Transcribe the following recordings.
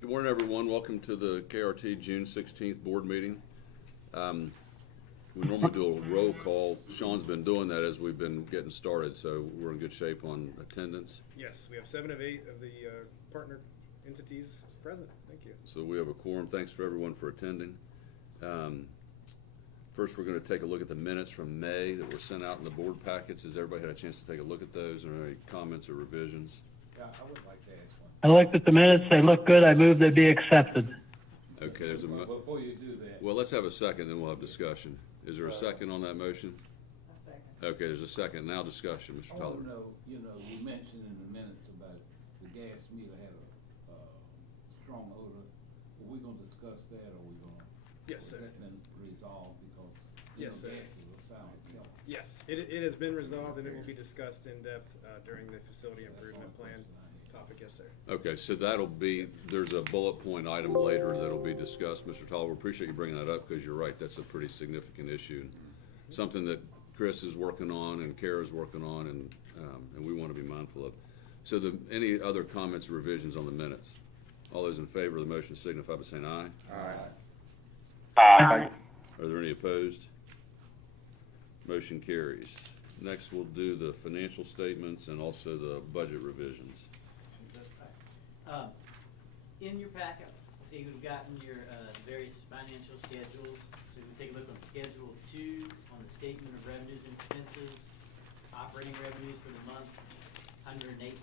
Good morning, everyone. Welcome to the KRT June 16th board meeting. We normally do a roll call. Sean's been doing that as we've been getting started, so we're in good shape on attendance. Yes, we have 7 of 8 of the partner entities present. Thank you. So we have a quorum. Thanks for everyone for attending. First, we're going to take a look at the minutes from May that were sent out in the board packets. Has everybody had a chance to take a look at those? Are there any comments or revisions? Yeah, I would like to ask one. I looked at the minutes, they look good, I move they be accepted. Okay, there's a, Before you do that. well, let's have a second, then we'll have discussion. Is there a second on that motion? A second. Okay, there's a second. Now discussion, Mr. I Tyler. want to know, you mentioned in the minutes about the gas meter had a strong odor. Are we gonna discuss that, or are we gonna? Yes, sir. Has that been resolved, because, Yes, sir. gas is a sound killer. Yes, it has been resolved and it will be discussed in depth during the facility improvement plan topic. Yes, sir. Okay, so that'll be, there's a bullet point item later that'll be discussed. Mr. Tyler, we appreciate you bringing that up because you're right, that's a pretty significant issue. Something that Chris is working on and Kara's working on and we want to be mindful of. So any other comments or revisions on the minutes? All those in favor of the motion signify by saying aye. Aye. Are there any opposed? Motion carries. Next, we'll do the financial statements and also the budget revisions. In your packet, see, we've gotten your various financial schedules. So we can take a look on Schedule 2 on the statement of revenues and expenses. Operating revenues for the month, $108,705,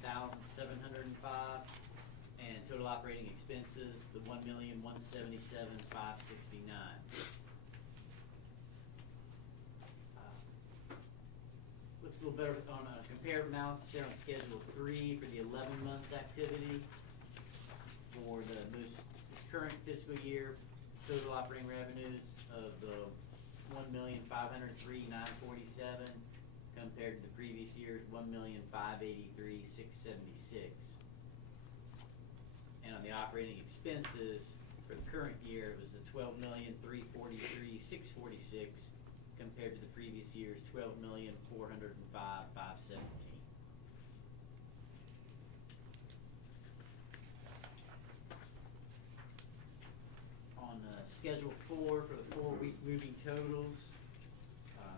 and total operating expenses, the $1,177,569. Looks a little better on a comparative analysis there on Schedule 3 for the 11 months activity. For this current fiscal year, total operating revenues of the $1,503,947 compared to the previous year's $1,583,676. And on the operating expenses for the current year, it was the $12,343,646 compared to the previous year's $12,405,517. On Schedule 4 for the 4-week moving totals,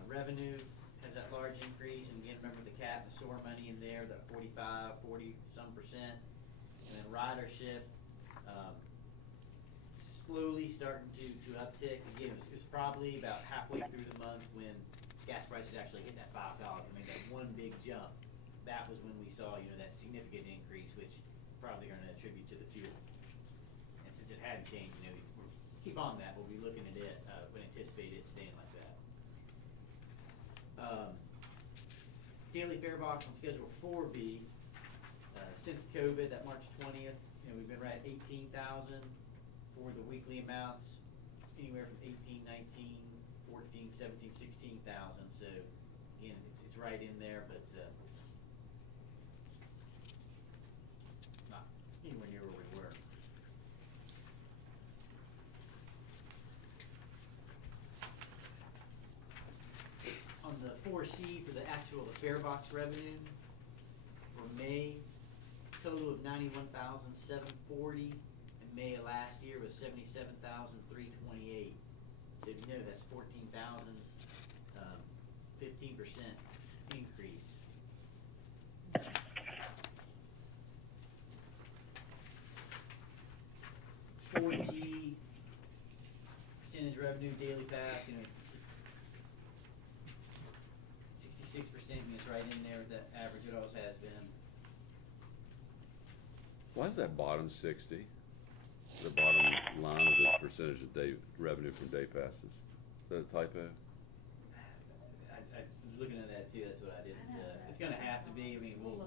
revenue has that large increase, and again, remember the CAT and the SOAR money in there, that 40-some%, and then ridership slowly starting to uptick. Again, it was probably about halfway through the month when gas prices actually hit that $5 and made that one big jump. That was when we saw, that significant increase, which probably going to attribute to the fuel. And since it hadn't changed, we'll keep on that. We'll be looking at it, we anticipate it staying like that. Daily fare box on Schedule 4B, since COVID, that March 20th, we've been right at 18,000 for the weekly amounts, anywhere from 18, 19, 14, 17, 16,000. So again, it's right in there, but not anywhere near where we were. On the 4C for the fare box revenue for May, total of $91,740. And May of last year was $77,328. So if you know, that's 14,000, 15% increase. 4D percentage revenue daily pass, 66%, it's right in there with that average it always has been. Why is that bottom 60? The bottom line of the percentage of day revenue from day passes. Is that a typo? I was looking at that too, that's what I didn't, it's gonna have to be, we'll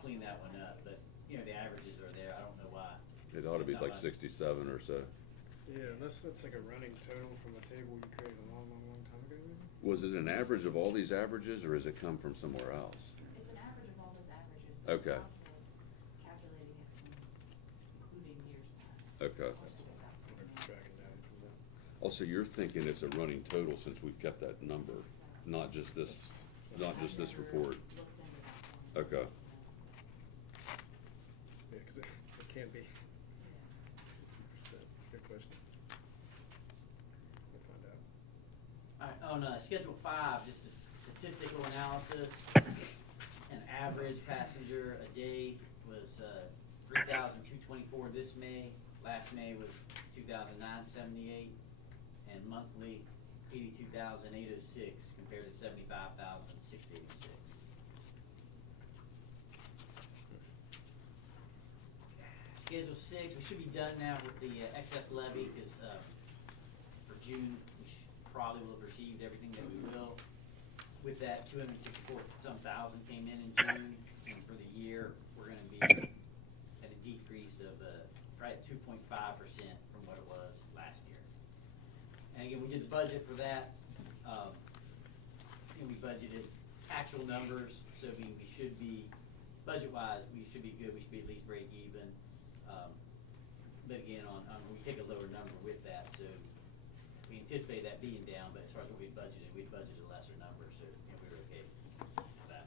clean that one up, but, the averages are there, I don't know why. It ought to be like 67 or so. Yeah, that's like a running total from a table you created a long time ago. Maybe? Was it an average of all these averages, or has it come from somewhere else? It's an average of all those averages. But Okay. It's possible it's calculating it from including years past. Okay. Tracking down from that. Also, you're thinking it's a running total since we've kept that number, not just this report. Looked into that one. Okay. Yeah, because it can be. Schedule 5, just a statistical analysis. An average passenger a day was 3,224 this May. Last May was 2,978, and monthly 82,806 compared to 75,686. Schedule 6, we should be done now with the excess levy, because for June, we probably will have received everything that we will. With that, 264-some thousand came in June, and for the year, we're gonna be at a decrease of right at 2.5% from what it was last year. And again, we did the budget for that, and we budgeted actual numbers, so we should be, budget-wise, we should be good, we should be at least break even. But again, we take a lower number with that, so we anticipate that being down, but as far as what we budgeted a lesser number, so we were okay with that.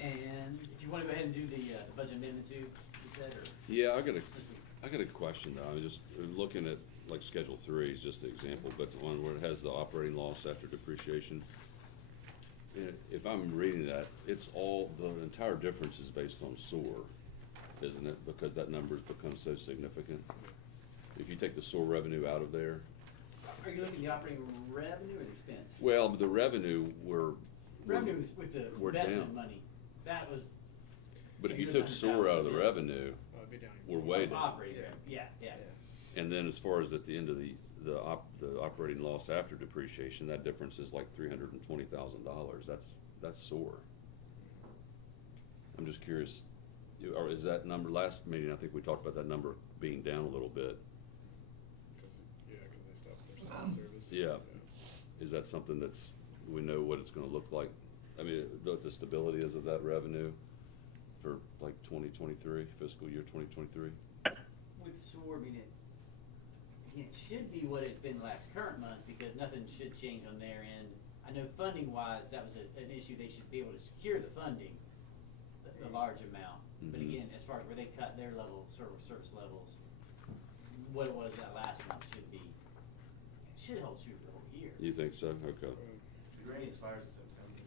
And if you wanna go ahead and do the budget amendment too, you said, or? Yeah, I got a question though. I'm just looking at like Schedule 3 is just the example, but the one where it has the operating loss after depreciation. If I'm reading that, it's all, the entire difference is based on SOAR, isn't it? Because that number's become so significant. If you take the SOAR revenue out of there, Are you looking at the operating revenue or the expense? well, the revenue Revenue was with the we're investment down. money, that was. But if you Here's took SOAR out of the 100,000. revenue, It'd be down. we're way down. Operating revenue, yeah. And then as far as at the end of the operating loss after depreciation, that difference is like $320,000. That's SOAR. I'm just curious, or is that number, last meeting, I think we talked about that number being down a little bit. Cause they stopped their cell service. Yeah. Is that something that's, we know what it's gonna look like? I mean, what the stability is of that revenue for like 2023, fiscal year 2023? With SOAR, I mean, it should be what it's been the last current month, because nothing should change on their end. I know funding wise, that was an issue, they should be able to secure the funding, the large amount. But Mhm. again, as far as where they cut their level, service levels, what it was that last month should be, it should hold true for the whole year. You think so? Okay. Great as far as September.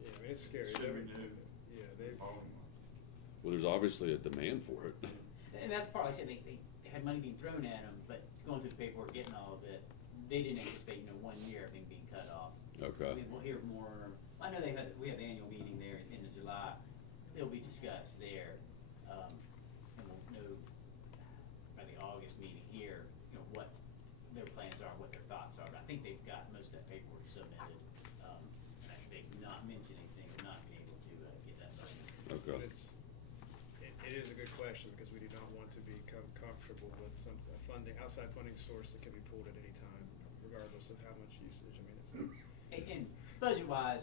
Yeah, I mean, it's scary. Should They're- renew Yeah, they, following month. Well, there's obviously a demand for it. And that's part, like I said, they had money being thrown at them, but it's going through the paperwork, getting all of it. They didn't anticipate, 1 year everything being cut off. Okay. I mean, we'll hear more, I know we have the annual meeting there in July. It'll be discussed there, and we'll know by the August meeting here, what their plans are, what their thoughts are. But I think they've got most of that paperwork submitted, and I think they've not mentioned anything, or not been able to get that done. Okay. but it is a good question, because we do not want to become comfortable with some outside funding source that can be pulled at any time, regardless of how much usage. I mean, it's. And budget-wise,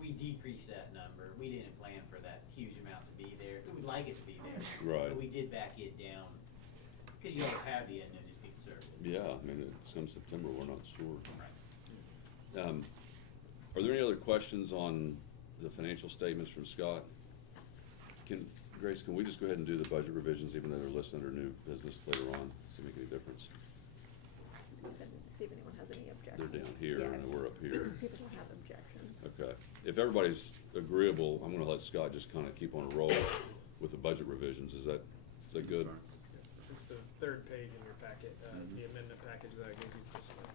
we decreased that number. We didn't plan for that huge amount to be there. We would like it to be there. Right. But we did back it down, because you always have the, just be conservative. Yeah, I mean, it's come September, we're not sure. Right. Are there any other questions on the financial statements from Scott? Grace, can we just go ahead and do the budget revisions, even though they're listed under new business later on? Does it make any difference? See if anyone has any objections. They're down here Yeah. and we're up here. People don't have objections. Okay. If everybody's agreeable, I'm gonna let Scott just kinda keep on a roll with the budget revisions. Is that good? It's the third page in your packet, the amendment package that I gave you this morning.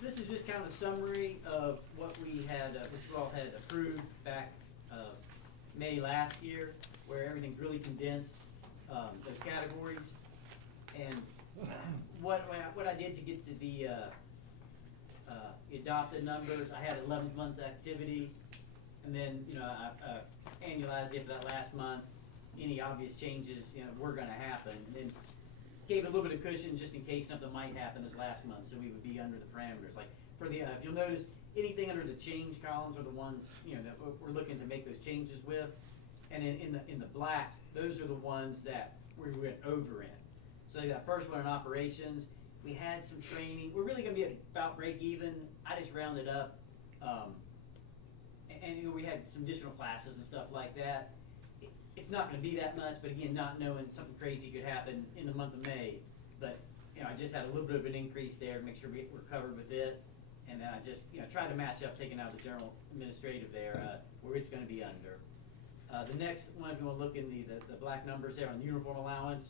This is just kind of a summary of what we had, which you all had approved back, May last year, where everything's really condensed, those categories. And what I did to get to the adopted numbers, I had 11th month activity, and then, I annualized it for that last month. Any obvious changes, were gonna happen, and then gave a little bit of cushion just in case something might happen this last month, so we would be under the parameters. Like, for the, if you'll notice, anything under the change columns are the ones, that we're looking to make those changes with. And in the black, those are the ones that we went over in. So that first one in operations, we had some training. We're really gonna be at about break even. I just rounded up, and we had some additional classes and stuff like that. It's not gonna be that much, but again, not knowing something crazy could happen in the month of May. But I just had a little bit of an increase there to make sure we're covered with it. And then I just, tried to match up, taking out the general administrative there, where it's gonna be under. The next one, if you wanna look in the black numbers there on uniform allowance,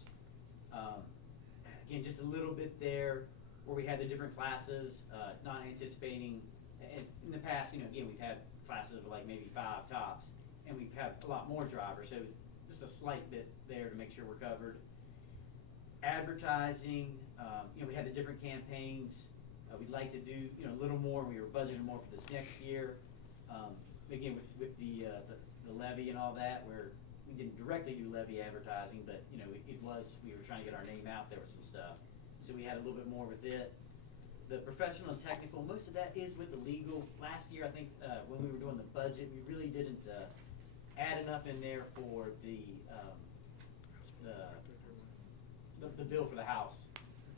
again, just a little bit there where we had the different classes, not anticipating, as in the past, again, we've had classes of like maybe 5 tops, and we've had a lot more drivers, so it's just a slight bit there to make sure we're covered. Advertising, we had the different campaigns, we'd like to do, a little more, we were budgeting more for this next year. Again, with the levy and all that, where we didn't directly do levy advertising, but, we were trying to get our name out there with some stuff. So we had a little bit more with it. The professional and technical, most of that is with the legal. Last year, I think, when we were doing the budget, we really didn't, add enough in there for the bill for the house,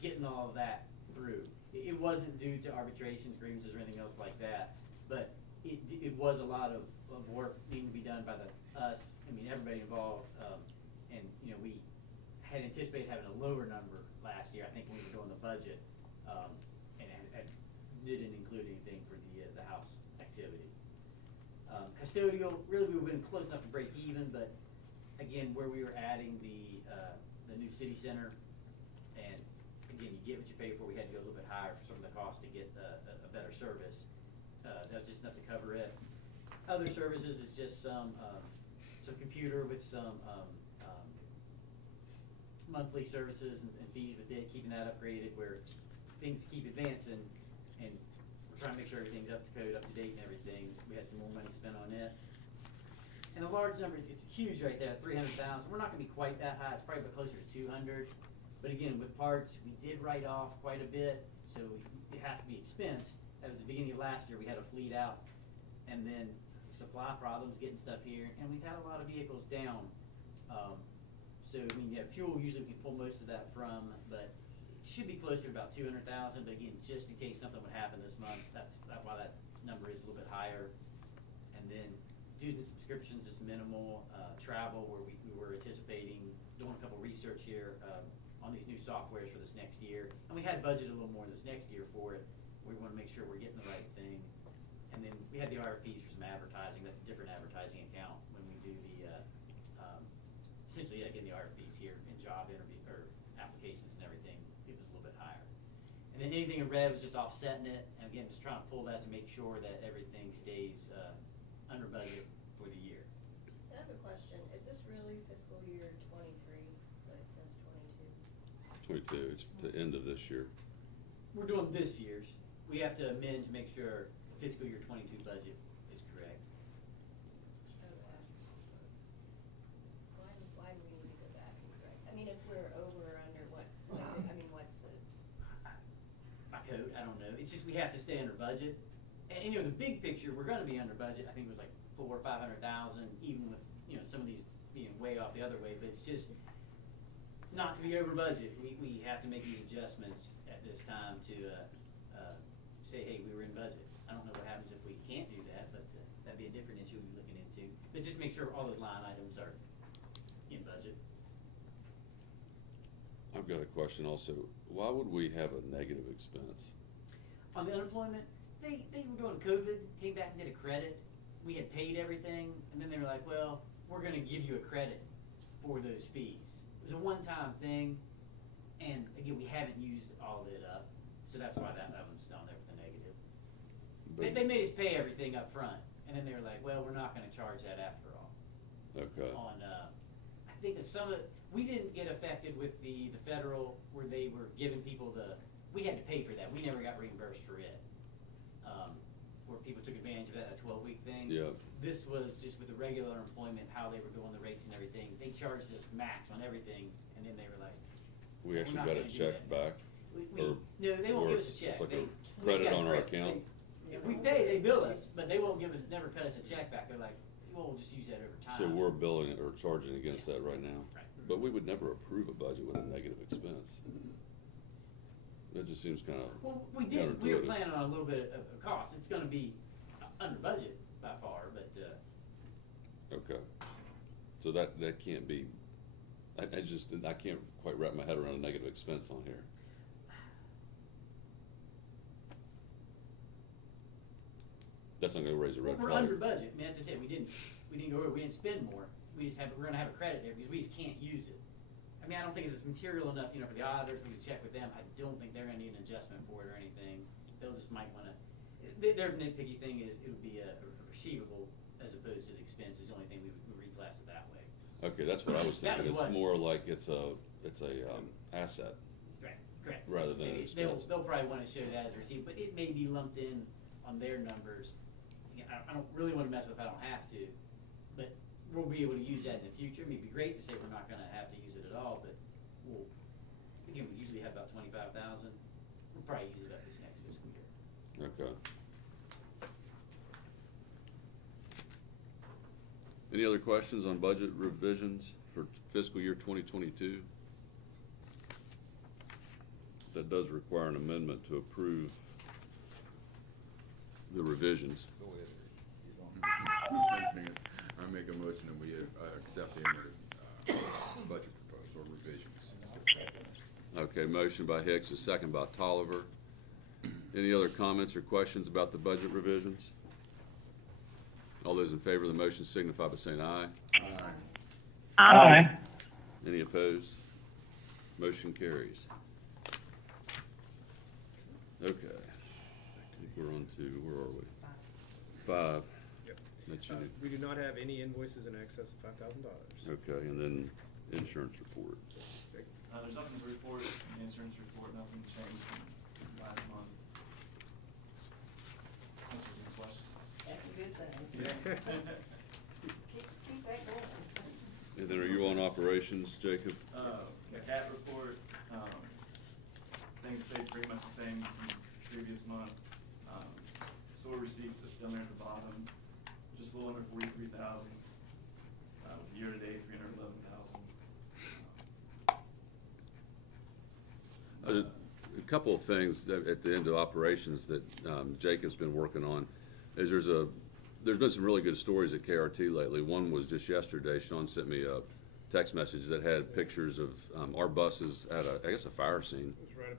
getting all of that through. It wasn't due to arbitrations, grievances, or anything else like that, but it was a lot of work needing to be done by us, everybody involved, and, we had anticipated having a lower number last year, I think, when we were doing the budget, and didn't include anything for the house activity. Custodial, really, we've been close enough to break even, but again, where we were adding the new city center, and again, you get what you pay for, we had to go a little bit higher for some of the cost to get a better service. That was just enough to cover it. Other services is just some computer with some monthly services and fees with it, keeping that upgraded where things keep advancing, and we're trying to make sure everything's up to code, up to date and everything. We had some more money spent on it. And a large number, it's huge right there, 300,000. We're not gonna be quite that high, it's probably closer to 200. But again, with parts, we did write off quite a bit, so it has to be expensed. That was the beginning of last year, we had a fleet out, and then supply problems, getting stuff here, and we've had a lot of vehicles down. So, fuel usually we can pull most of that from, but it should be closer to about 200,000, but again, just in case something would happen this month, that's why that number is a little bit higher. And then dues and subscriptions is minimal. Travel, where we were anticipating doing a couple research here on these new softwares for this next year, and we had budgeted a little more this next year for it. We want to make sure we're getting the right thing. And then we had the RFPs for some advertising. That's a different advertising account when we do the essentially again the RFPs here in job interview or applications and everything. It was a little bit higher. And then anything in red was just offsetting it. And again, just trying to pull that to make sure that everything stays under budget for the year. So I have a question. Is this really fiscal year 23, but it says 22? 22, it's the end of this year. We're doing this year's. We have to amend to make sure fiscal year 22 budget is correct. Why do we need to go back and correct? If we're over or under, what's the? By code, I don't know. It's just we have to stay under budget. And the big picture, we're gonna be under budget. I think it was like 400,000 or 500,000, even with, some of these being way off the other way, but it's just not to be over budget. We have to make these adjustments at this time to, say, hey, we were in budget. I don't know what happens if we can't do that, but that'd be a different issue we'll be looking into. But just make sure all those line items are in budget. I've got a question also. Why would we have a negative expense? On the unemployment, they were doing COVID, came back and did a credit. We had paid everything, and then they were like, well, we're gonna give you a credit for those fees. It was a one-time thing, and again, we haven't used all of it up, so that's why that one's on there for the negative. They made us pay everything up front, and then they were like, well, we're not gonna charge that after all. Okay. On, I think that some of, we didn't get affected with the federal, where they were giving people we had to pay for that, we never got reimbursed for it. Where people took advantage of that 12-week thing. Yeah. This was just with the regular employment, how they were doing the rates and everything. They charged us max on everything, and then they were like, We "We're actually not got a gonna do check that." back? No, they won't give us a check. It's like They- a credit on our account? If we pay, they bill us, but they won't never cut us a check back. They're like, well, we'll just use that over time. So we're billing or charging against that right now? Right. But we would never approve a budget with a negative expense. That just seems kind of Well, we did, we were counterintuitive. planning on a little bit of cost. It's gonna be under budget by far, but, Okay. So that can't be, I can't quite wrap my head around a negative expense on here. That's not gonna raise a red We're flag. under budget, I mean, as I said, we didn't go over, we didn't spend more, we're gonna have a credit there, because we just can't use it. I mean, I don't think it's material enough, for the auditors, we can check with them, I don't think they're gonna need an adjustment for it or anything. They'll just might wanna, their nitpicky thing is, it would be a receivable as opposed to the expense, is the only thing we would reclass it that way. Okay, that's what I was That thinking. was It's what- more like it's a asset. Correct. Rather That's what than I'm an saying. expense. They'll probably wanna show that as a receipt, but it may be lumped in on their numbers. Again, I don't really wanna mess with it if I don't have to, but we'll be able to use that in the future. I mean, it'd be great to say we're not gonna have to use it at all, but again, we usually have about 25,000. We'll probably use it up this next fiscal year. Okay. Any other questions on budget revisions for fiscal year 2022? That does require an amendment to approve the revisions. Go ahead. I make a motion that we accept the budget proposal revisions. Okay, motion by Hicks, a second by Tolliver. Any other comments or questions about the budget revisions? All those in favor of the motion signify by saying aye. Aye. Any opposed? Motion carries. Okay, I think we're on to, where are we? 5. Yep. That's you. We do not have any invoices in excess of $5,000. Okay, and then insurance report. There's nothing to report in the insurance report, nothing changed from last month. Answers any questions? That's a good thing. Yeah. Keep that going. And then are you on operations, Jacob? The CAT report, things stayed pretty much the same from previous month. Sewer receipts down there at the bottom, just a little under 43,000. Year to date, 311,000. A couple of things at the end of operations that Jacob's been working on is there's been some really good stories at KRT lately. One was just yesterday. Sean sent me a text message that had pictures of our buses at a fire scene. It was right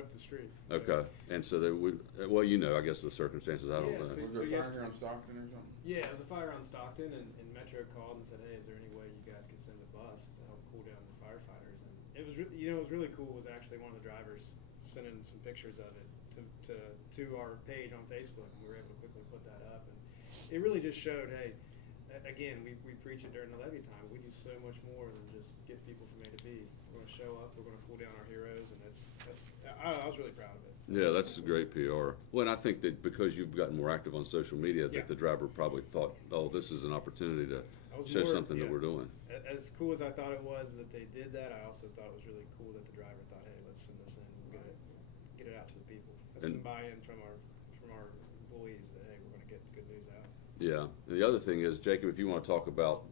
up the street. Okay, and so I guess the circumstances, I don't Yeah, know. see- Was there a fire here on Stockton or something? Yeah, it was a fire on Stockton, and Metro called and said, hey, is there any way you guys could send a bus to help cool down the firefighters? And it was, what was really cool was actually one of the drivers sending some pictures of it to our page on Facebook, and we were able to quickly put that up. And it really just showed, hey, again, we preach it during the levy time. We do so much more than just get people from A to B. We're going to show up. We're going to cool down our heroes, and I was really proud of it. Yeah, that's a great PR. Well, and I think that because you've gotten more active on social media, Yeah. that the driver probably thought, oh, this is an opportunity to I was show more- something that yeah. we're doing. As cool as I thought it was that they did that, I also thought it was really cool that the driver thought, hey, let's send this in and get it out to the people. That's And- some buy-in from our employees that, hey, we're going to get good news out. Yeah, and the other thing is, Jacob, if you want to talk about,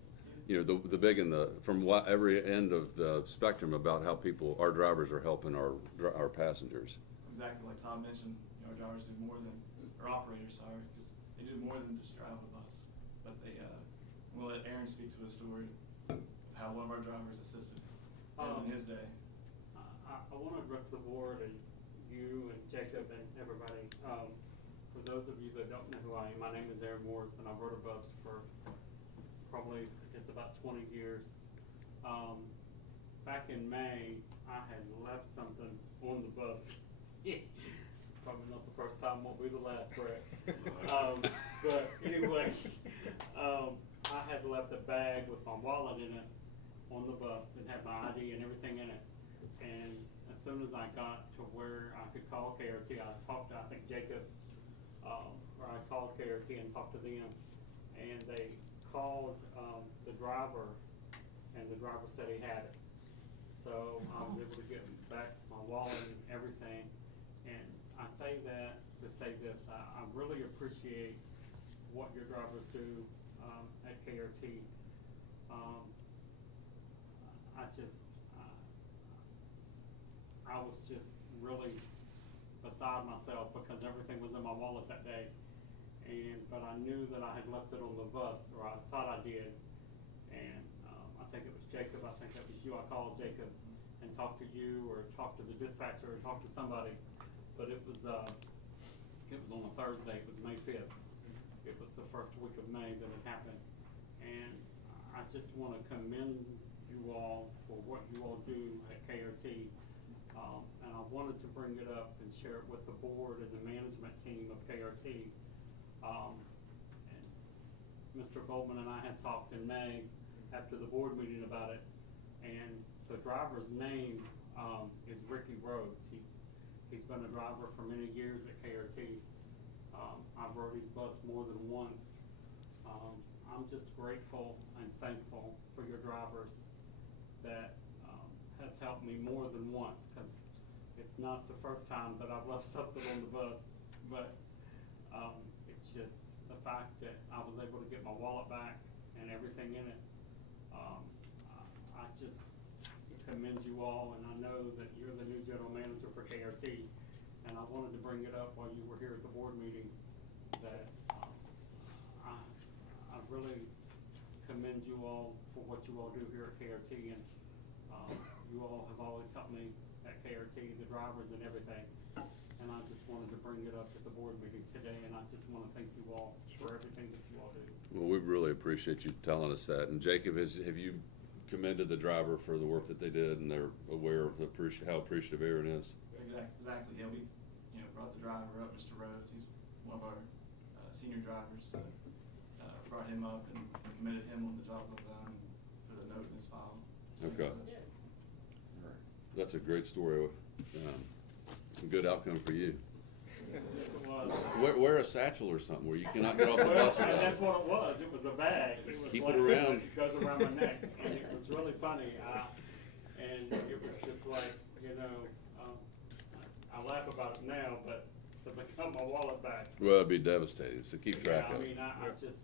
the big and from every end of the spectrum about how our drivers are helping our passengers. Exactly like Tom mentioned, our drivers do more than, or operators, sorry, because they do more than just drive the bus. But we'll let Aaron speak to a story of how one of our drivers assisted him in his day. I want to address the board and you and Jacob and everybody. For those of you that don't know who I am, my name is Aaron Morris, and I've rode a bus for probably, I guess, about 20 years. Back in May, I had left something on the bus. Probably not the first time, won't be the last, correct? But anyway, I had left a bag with my wallet in it on the bus and had my ID and everything in it. And as soon as I got to where I could call KRT, I talked to, I think, Jacob, or I called KRT and talked to them, and they called the driver, and the driver said he had it. So I was able to get back my wallet and everything. And I say that to say this, I really appreciate what your drivers do at KRT. I was just really beside myself because everything was in my wallet that day. But I knew that I had left it on the bus, or I thought I did. And I think it was Jacob, I think that was you. I called Jacob and talked to you, or talked to the dispatcher, or talked to somebody. But it was on a Thursday, it was May 5th. the first week of May that it happened. And I just wanna commend you all for what you all do at KRT. And I wanted to bring it up and share it with the board and the management team of KRT. And Mr. Goldman and I had talked in May after the board meeting about it, and the driver's name is Ricky Rhodes. He's been a driver for many years at KRT. I've rode his bus more than once. I'm just grateful and thankful for your drivers that has helped me more than once, because it's not the first time that I've left something on the bus, but it's just the fact that I was able to get my wallet back and everything in it. I just commend you all, and I know that you're the new general manager for KRT, and I wanted to bring it up while you were here at the board meeting, that I really commend you all for what you all do here at KRT, and you all have always helped me at KRT, the drivers and everything. And I just wanted to bring it up at the board meeting today, and I just want to thank you all for everything that you all do. Well, we really appreciate you telling us that. And Jacob, have you commended the driver for the work that they did, and they're aware of how appreciative Aaron is? Exactly, yeah, we, brought the driver up, Mr. Rhodes, he's one of our senior drivers, brought him up and commended him on the job well done, and put a note in his file. Okay. That's a great story. Good outcome for you. Yes, it was. Wear a satchel or something where you cannot get off the Well, bus without that's it. what it was. It was a bag. It was Keep like, it around. It goes around my neck, and it was really funny. And it was just like, I laugh about it now, but to become my wallet back. Well, it'd be devastating, so keep track Yeah, of I it. mean, I just,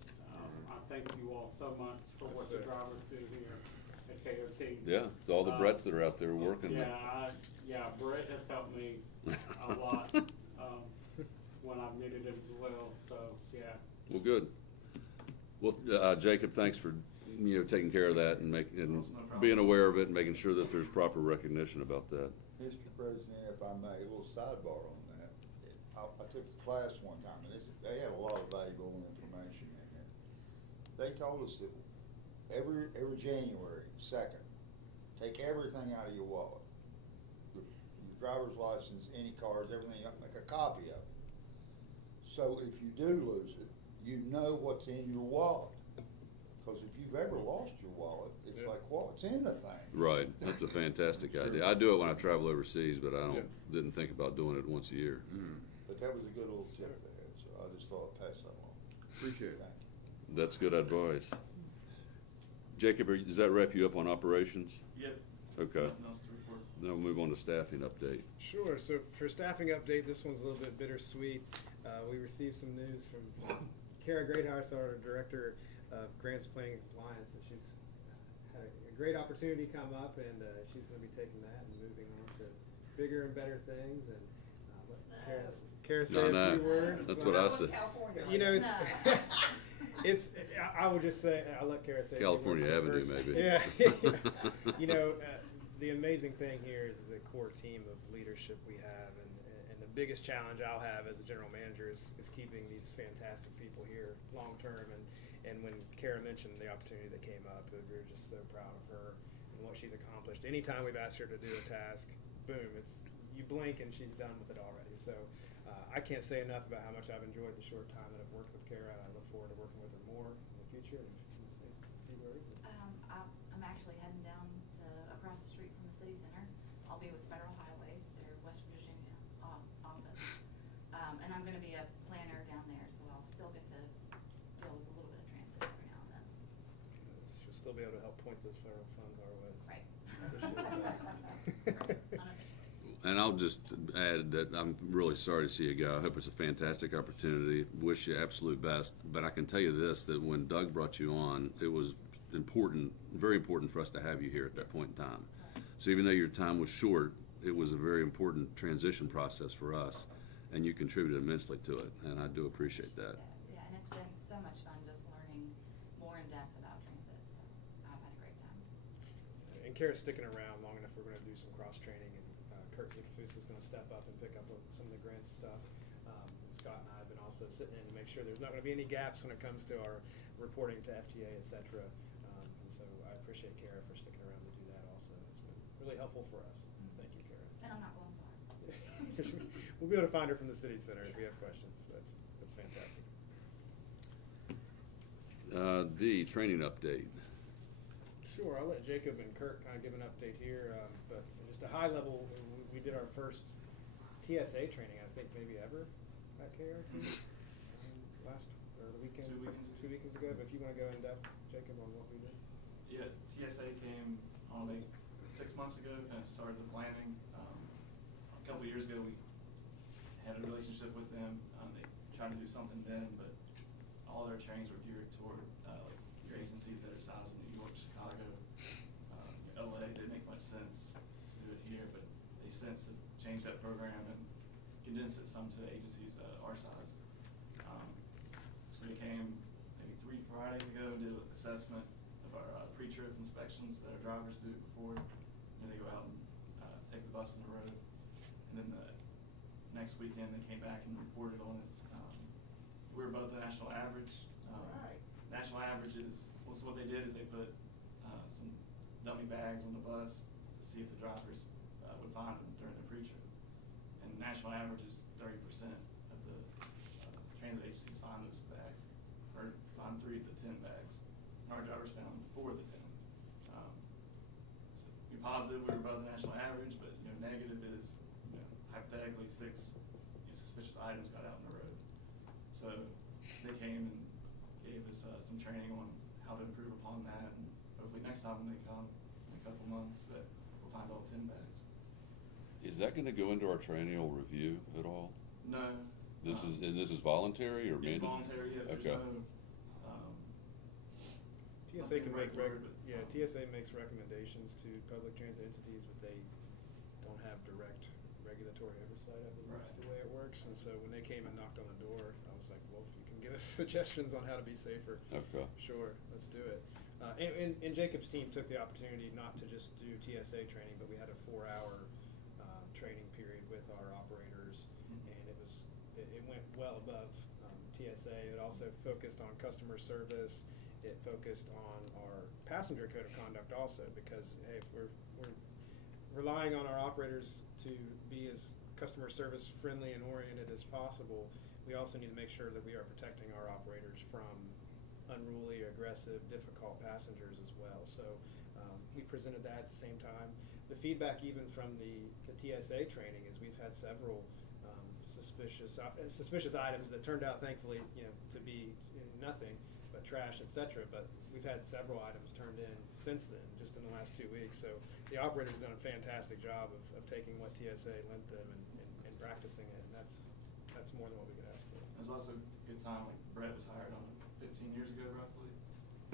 I thank you all so much for what the drivers do here at KRT. Yeah, it's all the Bretts that are out there working. Yeah, Brett has helped me a lot, when I've needed it as well, so, yeah. Well, good. Well, Jacob, thanks for, taking care of that and being aware of it and making sure that there's proper recognition about that. Mr. President, if I may, a little sidebar on that. I took a class one time, and they have a lot of valuable information in there. They told us that every January 2nd, take everything out of your wallet. Your driver's license, any cards, everything, make a copy of it. So if you do lose it, you know what's in your wallet. Because if you've ever lost your wallet, it's like, what's in the thing? Right, that's a fantastic idea. I do it when I travel overseas, but I didn't think about doing it once a year. But that was a good little tip they had, so I just thought I'd pass that along. Appreciate it. Thank you. That's good advice. Jacob, does that wrap you up on operations? Yep. Okay. Nothing else to report. Then we'll move on to staffing update. Sure. So for staffing update, this one's a little bit bittersweet. We received some news from Kara Greathouse, our director of grants planning and compliance, that she's had a great opportunity come up, and she's going to be taking that and moving on to bigger and better things. And let Kara say a few words. That's what I said. It's I would just say, I'll let Kara say. California Avenue, first. maybe. Yeah. The amazing thing here is the core team of leadership we have, and the biggest challenge I'll have as a general manager is keeping these fantastic people here long term. And when Kara mentioned the opportunity that came up, we're just so proud of her and what she's accomplished. Anytime we've asked her to do a task, boom, you blink and she's done with it already. So I can't say enough about how much I've enjoyed the short time that I've worked with Kara, and I look forward to working with her more in the future. And if you can say a few words. I'm actually heading down to across the street from the city center. I'll be with Federal Highways, their West Virginia office. And I'm gonna be a planner down there, so I'll still get to deal with a little bit of transit every now and then. She'll still be able to help point those federal funds our way. So Right. appreciate that. And I'll just add that I'm really sorry to see you go. I hope it's a fantastic opportunity. Wish you absolute best. But I can tell you this, that when Doug brought you on, it was important, very important for us to have you here at that point in time. So even though your time was short, it was a very important transition process for us, and you contributed immensely to it, and I do appreciate that. Yeah, and it's been so much fun just learning more in depth about transit, so I've had a great time. And Kara's sticking around long enough. We're going to do some cross training, and Kurt Zicafus is going to step up and pick up some of the grants stuff. Scott and I have been also sitting in to make sure there's not going to be any gaps when it comes to our reporting to FTA, et cetera. And so I appreciate Kara for sticking around to do that also. It's been really helpful for us. Thank you, Kara. And I'm not going far. We'll be able to find her from the city center if we have questions. That's fantastic. D, training update. Sure, I'll let Jacob and Kurt kind of give an update here, but just a high level, we did our first TSA training, I think maybe ever at KRT the weekend, 2 weekends ago. 2 weekends ago. But if you want to go in depth, Jacob, on what we did. Yeah, TSA came only 6 months ago, kind of started the planning. A couple years ago, we had a relationship with them. They tried to do something then, but all their trainings were geared toward like your agencies that are sized in New York, Chicago, LA. It didn't make much sense to do it here, but they since have changed that program and condensed it some to agencies our size. So they came maybe 3 Fridays ago and did an assessment of our pre-trip inspections that our drivers do before they go out and take the bus on the road. And then the next weekend they came back and reported on it. We're above the national average. Right. National average is, well, so what they did is they put some dummy bags on the bus to see if the drivers would find them during the pre-trip. And the national average is 30% of the transit agencies find those bags, or find 3 of the 10 bags. And our drivers found 4 of the 10. So we're positive we're above the national average, but negative is hypothetically 6 suspicious items got out on the road. So they came and gave us some training on how to improve upon that, and hopefully next time when they come in a couple months that we'll find all 10 bags. Is that going to go into our triennial review at all? No. This is voluntary or It's mandatory? voluntary, yeah. Okay. There's no, TSA can make word, but, TSA makes recommendations to public transit entities, but they don't have direct regulatory oversight, I believe, is the way it works. And so when they came and knocked on the door, I was like, well, if you can give us suggestions on how to be safer, Okay. sure, let's do it. And Jacob's team took the opportunity not to just do TSA training, but we had a 4-hour training period with our operators, and it went well above TSA. It also focused on customer service. It focused on our passenger code of conduct also, because hey, if we're relying on our operators to be as customer service friendly and oriented as possible, we also need to make sure that we are protecting our operators from unruly, aggressive, difficult passengers as well. So we presented that at the same time. The feedback even from the TSA training is we've had several suspicious items that turned out, thankfully, to be nothing but trash, etc. But we've had several items turned in since then, just in the last 2 weeks. So the operator's done a fantastic job of taking what TSA lent them and practicing it, and that's more than what we could ask for. There's also a good time, like Brett was hired on 15 years ago roughly,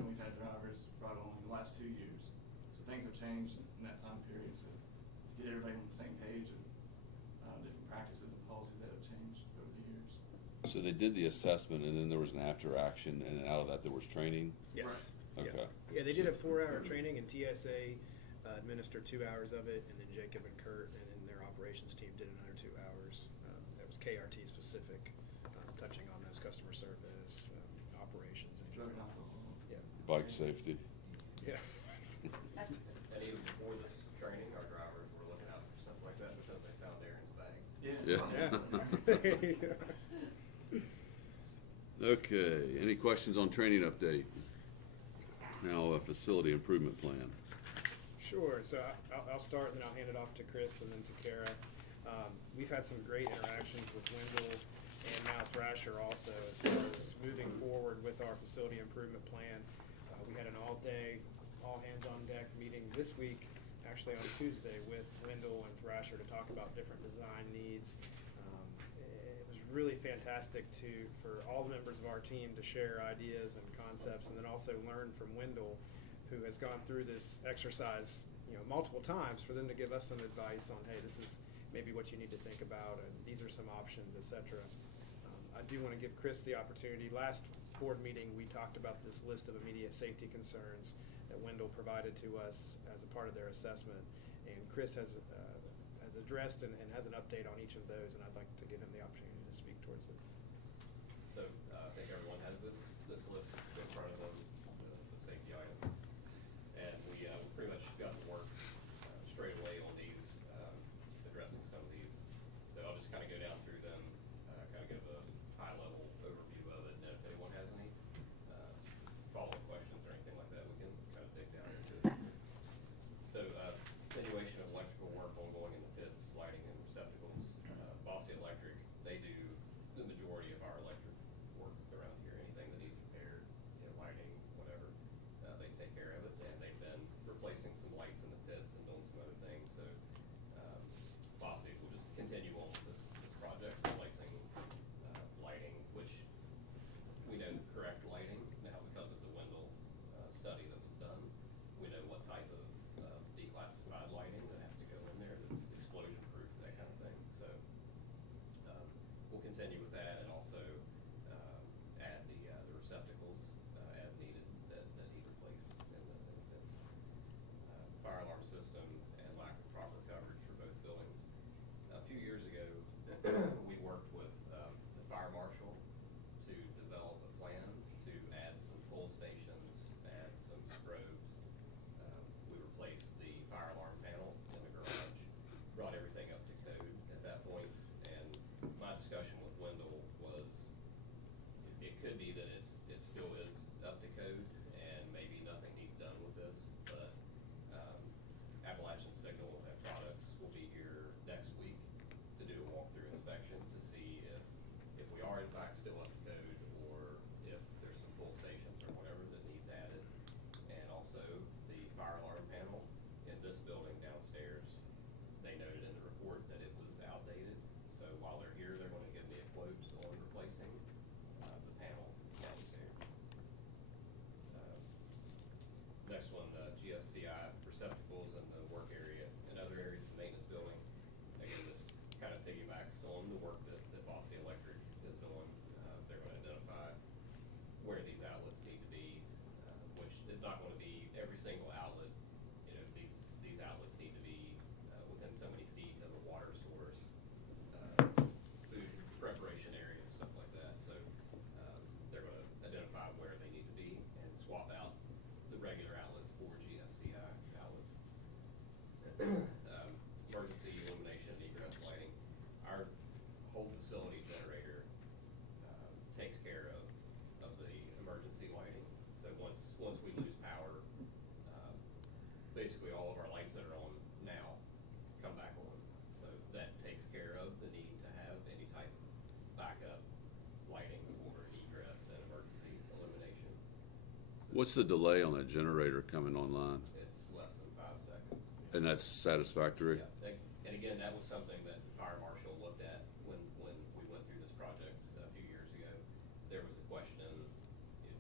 and we've had drivers brought on in the last 2 years. So things have changed in that time period, so to get everybody on the same page of different practices and policies that have changed over the years. So they did the assessment, and then there was an after action, and then out of that there was training? Yes. Right. Okay. Yeah, they did a 4-hour training, and TSA administered 2 hours of it, and then Jacob and Kurt and then their operations team did another 2 hours. That was KRT specific, touching on those customer service, operations, and Drug and alcohol. Yeah. Bike safety. Yeah. And even before this training, our drivers were looking out for stuff like that because they found Darren's bag. Yeah. Okay, any questions on training update? Now a facility improvement plan. Sure. So I'll start, and then I'll hand it off to Chris and then to Kara. We've had some great interactions with Wendell and now Thrasher also as far as moving forward with our facility improvement plan. We had an all-day, all-hands-on-deck meeting this week, actually on Tuesday, with Wendell and Thrasher to talk about different design needs. It was really fantastic for all the members of our team to share ideas and concepts, and then also learn from Wendell, who has gone through this exercise multiple times, for them to give us some advice on, hey, this is maybe what you need to think about, and these are some options, etc. I do want to give Chris the opportunity. Last board meeting, we talked about this list of immediate safety concerns that Wendell provided to us as a part of their assessment, and Chris has addressed and has an update on each of those, and I'd like to give him the opportunity to speak towards it. So, I think everyone has this list in front of them, the safety items. And we pretty much got to work straight away on these, addressing some of these. So I'll just kind of go down through them, kind of give a high-level overview of it, and if anyone has any follow-up questions or anything like that, we can kind of dig down into it. So, continuation of electrical work ongoing in the pits, lighting and receptacles. Bossy Electric, they do the majority of our electric work around here. Anything that needs repaired, lighting, whatever, they take care of it. And they've been replacing some lights in the pits and doing some other things. So, Bossy will just continue on with this project, replacing lighting, which we know the correct lighting now because of the Wendell study that was done. We know what type of declassified lighting that has to go in there that's explosion proof, that kind of thing. So we'll continue with that, and also add the receptacles as needed that need replaced in the pit. Fire alarm system and lack of proper coverage for both buildings. A few years ago, we worked with the fire marshal to develop a plan to add some pull stations, add some strobes. We replaced the fire alarm panel in the garage, brought everything up to code at that point, and my discussion with Wendell was it could be that it still is up to code and maybe nothing needs done with this, but Appalachian Signal and Products will be here next week to do a walkthrough inspection to see if we are in fact still up to code, or if there's some pull stations or whatever that needs added. And also the fire alarm panel in this building downstairs, they noted in the report that it was outdated. So while they're here, they're gonna give me a quote on replacing the panel downstairs. Next one, GFCI receptacles in the work area and other areas of the maintenance building. Again, this kind of piggybacks on the work that Bossy Electric is doing. They're gonna identify where these outlets need to be, which is not gonna be every single outlet. These outlets need to be within so many feet of a water source, food preparation area, stuff like that. So they're gonna identify where they need to be and swap out the regular outlets for GFCI outlets. Emergency illumination and egress lighting. Our whole facility generator takes care of the emergency lighting. So once we lose power, basically all of our lights that are on now come back on. So that takes care of the need to have any type of backup lighting for egress and emergency illumination. What's the delay on that generator coming online? It's less than 5 seconds. And that's satisfactory? Yeah, and again, that was something that the fire marshal looked at when we went through this project a few years ago. There was a question,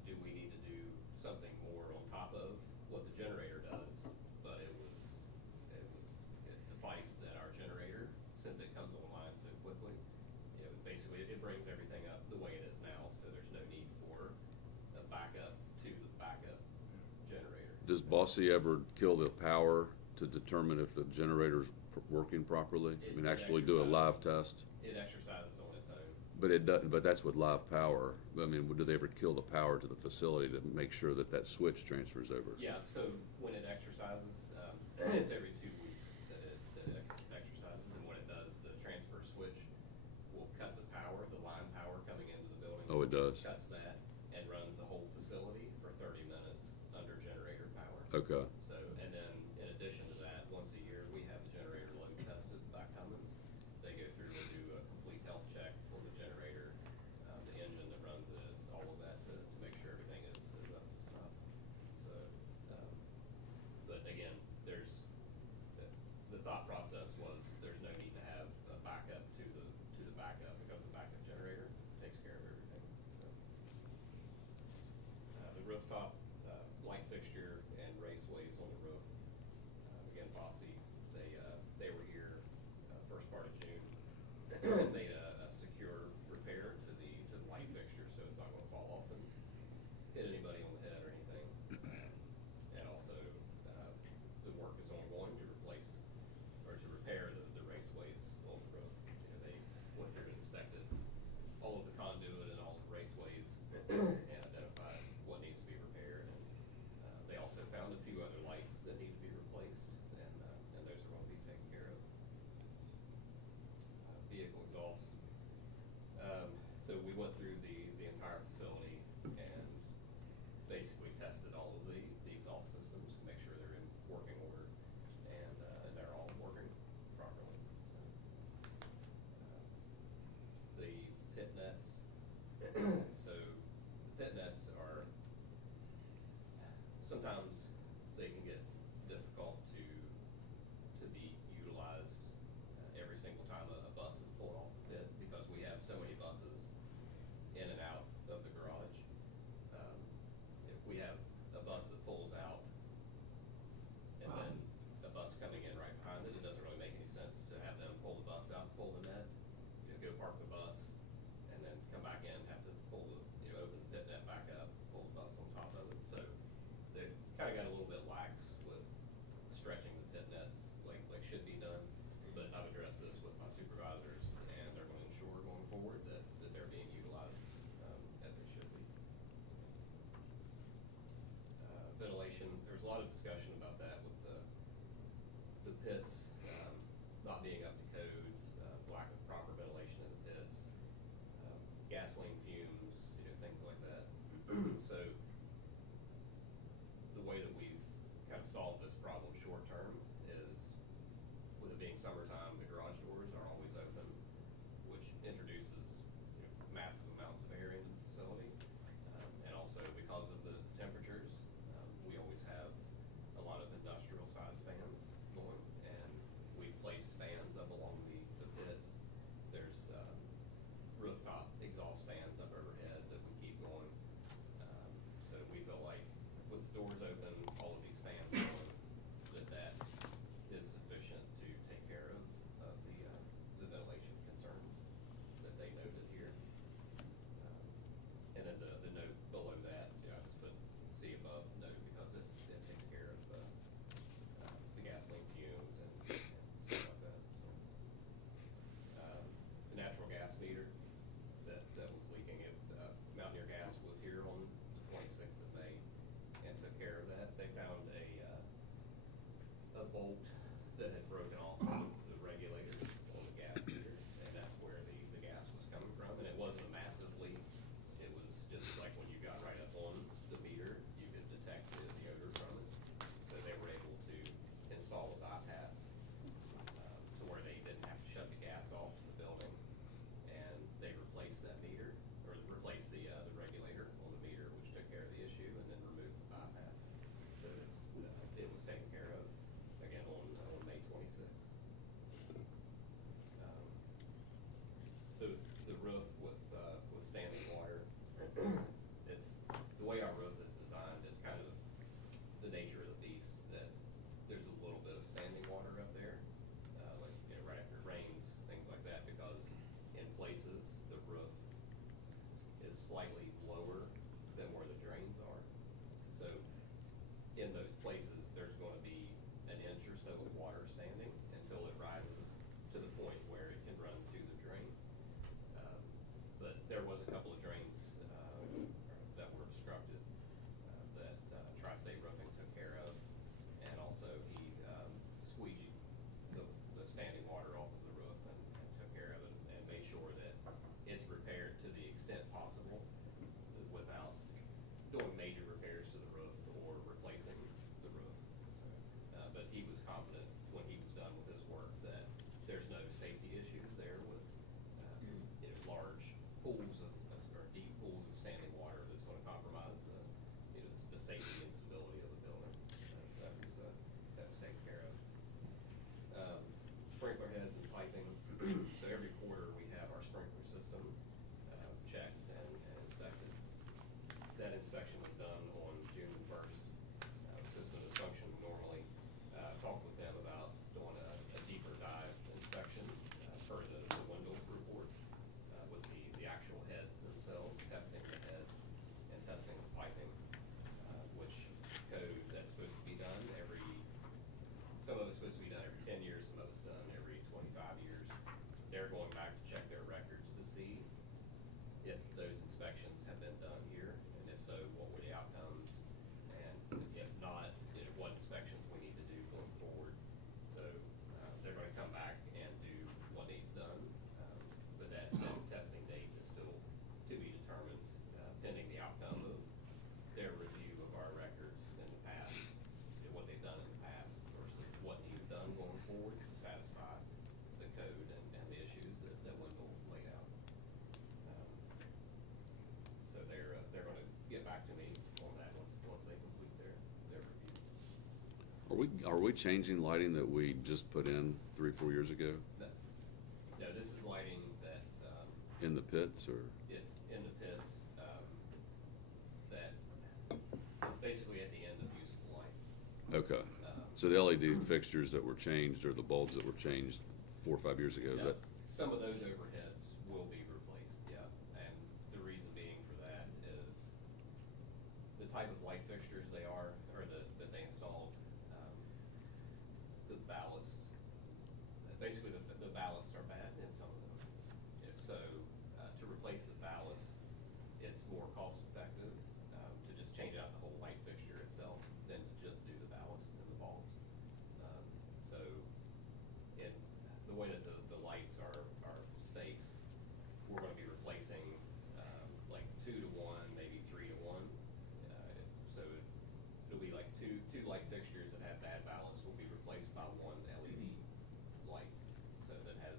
do we need to do something more on top of what the generator does? But it sufficed that our generator, since it comes online so quickly, basically it brings everything up the way it is now, so there's no need for a backup to the backup generator. Does Bossy ever kill the power to determine if the generator's working properly? I mean, actually do a live test? It exercises on its own. But it doesn't, but that's with live power. I mean, do they ever kill the power to the facility to make sure that switch transfers over? Yeah, so when it exercises, it's every 2 weeks that it exercises, and when it does, the transfer switch will cut the power, the line power coming into the building. Oh, it does? Cuts that and runs the whole facility for 30 minutes under generator power. Okay. So, and then in addition to that, once a year, we have the generator load tested by Cummins. They go through and do a complete health check for the generator, the engine that runs it, all of that to make sure everything is up to snuff. So, but again, the thought process was there's no need to have a backup to the backup, because the backup generator takes care of everything. So, the rooftop light fixture and raceways on the roof. Again, Bossy, they were here first part of June and made a secure repair to the light fixture, so it's not going to fall off and hit anybody on the head or anything. And also, the work is ongoing to replace or to repair the raceways on the roof. They went through and inspected all of the conduit and all of the raceways sometimes they can get difficult to be utilized every single time a bus is pulled off the pit, because we have so many buses in and out of the garage. If we have a bus that pulls out and then a bus coming in right behind it, it doesn't really make any sense to have them pull the bus out, pull the net, go park the bus, and then come back in, have to pull the, open the pit net back up, pull the bus on top of it. So they kind of got a little bit lax with stretching the pit nets like should be done. But I've addressed this with my supervisors, and they're going to ensure going forward that they're being utilized as they should be. Ventilation, there's a lot of discussion about that with the pits not being up to code, lack of proper ventilation in the pits, gasoline fumes, things like that. So the way that we've kind of solved this problem short term is, with it being summertime, the garage doors are always open, which introduces massive amounts of air into the facility. And also because of the temperatures, we always have a lot of industrial sized fans going, and we've placed fans up along the pits. There's rooftop exhaust fans up overhead that we keep going. So we feel like with the doors open, all of these fans going, that is sufficient to take care of the ventilation concerns that they noted here. And then the note below that, I just put C above note because it takes care of the gasoline fumes and stuff like that. So, the natural gas meter that was leaking, Mountaineer Gas was here on the 26th of May and took care of that. They found a bolt that had broken off the regulator on the gas meter, and that's where the gas was coming from. And it wasn't a massive leak. It was just like when you got right up on the meter, you could detect the odor from it. So they were able to install a bypass to where they didn't have to shut the gas off to the building, and they replaced that meter, or replaced the regulator on the meter, which took care of the issue, and then removed the bypass. So it was taken care of again on May 26th. So the roof with standing water, it's the way our roof is designed. It's kind of the nature of the beast that there's a little bit of standing water up there, like right after it rains, things like that, because in places the roof is slightly lower than where the drains are. So in those places, there's going to be an inch or so of water standing until it rises to the point where it can run to the drain. But there was a couple of drains that were obstructed that Tri-State Roofing took care of, and also he squeegeed the standing water off of the roof and took care of it and made sure that it's repaired to the extent possible without doing major repairs to the roof or replacing the roof. So, but he was confident when he was done with his work that there's no safety issues there with large pools or deep pools of standing water that's going to compromise the safety and stability of the building. That was taken care of. Sprinkler heads and piping. So every quarter we have our sprinkler system checked and inspected. That inspection was done on June 1st. The system is functioning normally. Talked with them about doing a deeper dive inspection per the Wendell report with the actual heads themselves, testing the heads and testing the piping, which code that's supposed to be done some of it's supposed to be done every 10 years, some of it's done every 25 years. They're going back to check their records to see if those inspections have been done here, and if so, what were the outcomes, and if not, what inspections we need to do going forward. So they're going to come back and do what needs done, but that testing date is still to be determined pending the outcome of their review of our records in the past, what they've done in the past versus what needs done going forward to satisfy the code and the issues that Wendell laid out. So they're going to get back to me on that once they complete their Are we changing lighting that we just put in 3-4 years ago No, no, this is lighting that's, in the pits, or? it's in the pits, that basically at the end of useful life. Okay. So the LED fixtures that were changed, or the bulbs that were changed 4 or 5 years ago, Yeah, that, some of those overheads will be replaced, yeah, and the reason being for that is the type of light fixtures they are, or that they installed, the ballast, basically the ballasts are bad in some of them. Yeah, so, to replace the ballast, it's more cost effective, to just change out the whole light fixture itself than to just do the ballast and the bulbs. So, the way that the lights are spaced, we're gonna be replacing, like 2 to 1, maybe 3 to 1. So it'll be like two light fixtures that have bad ballast will be replaced by one LED light, so that has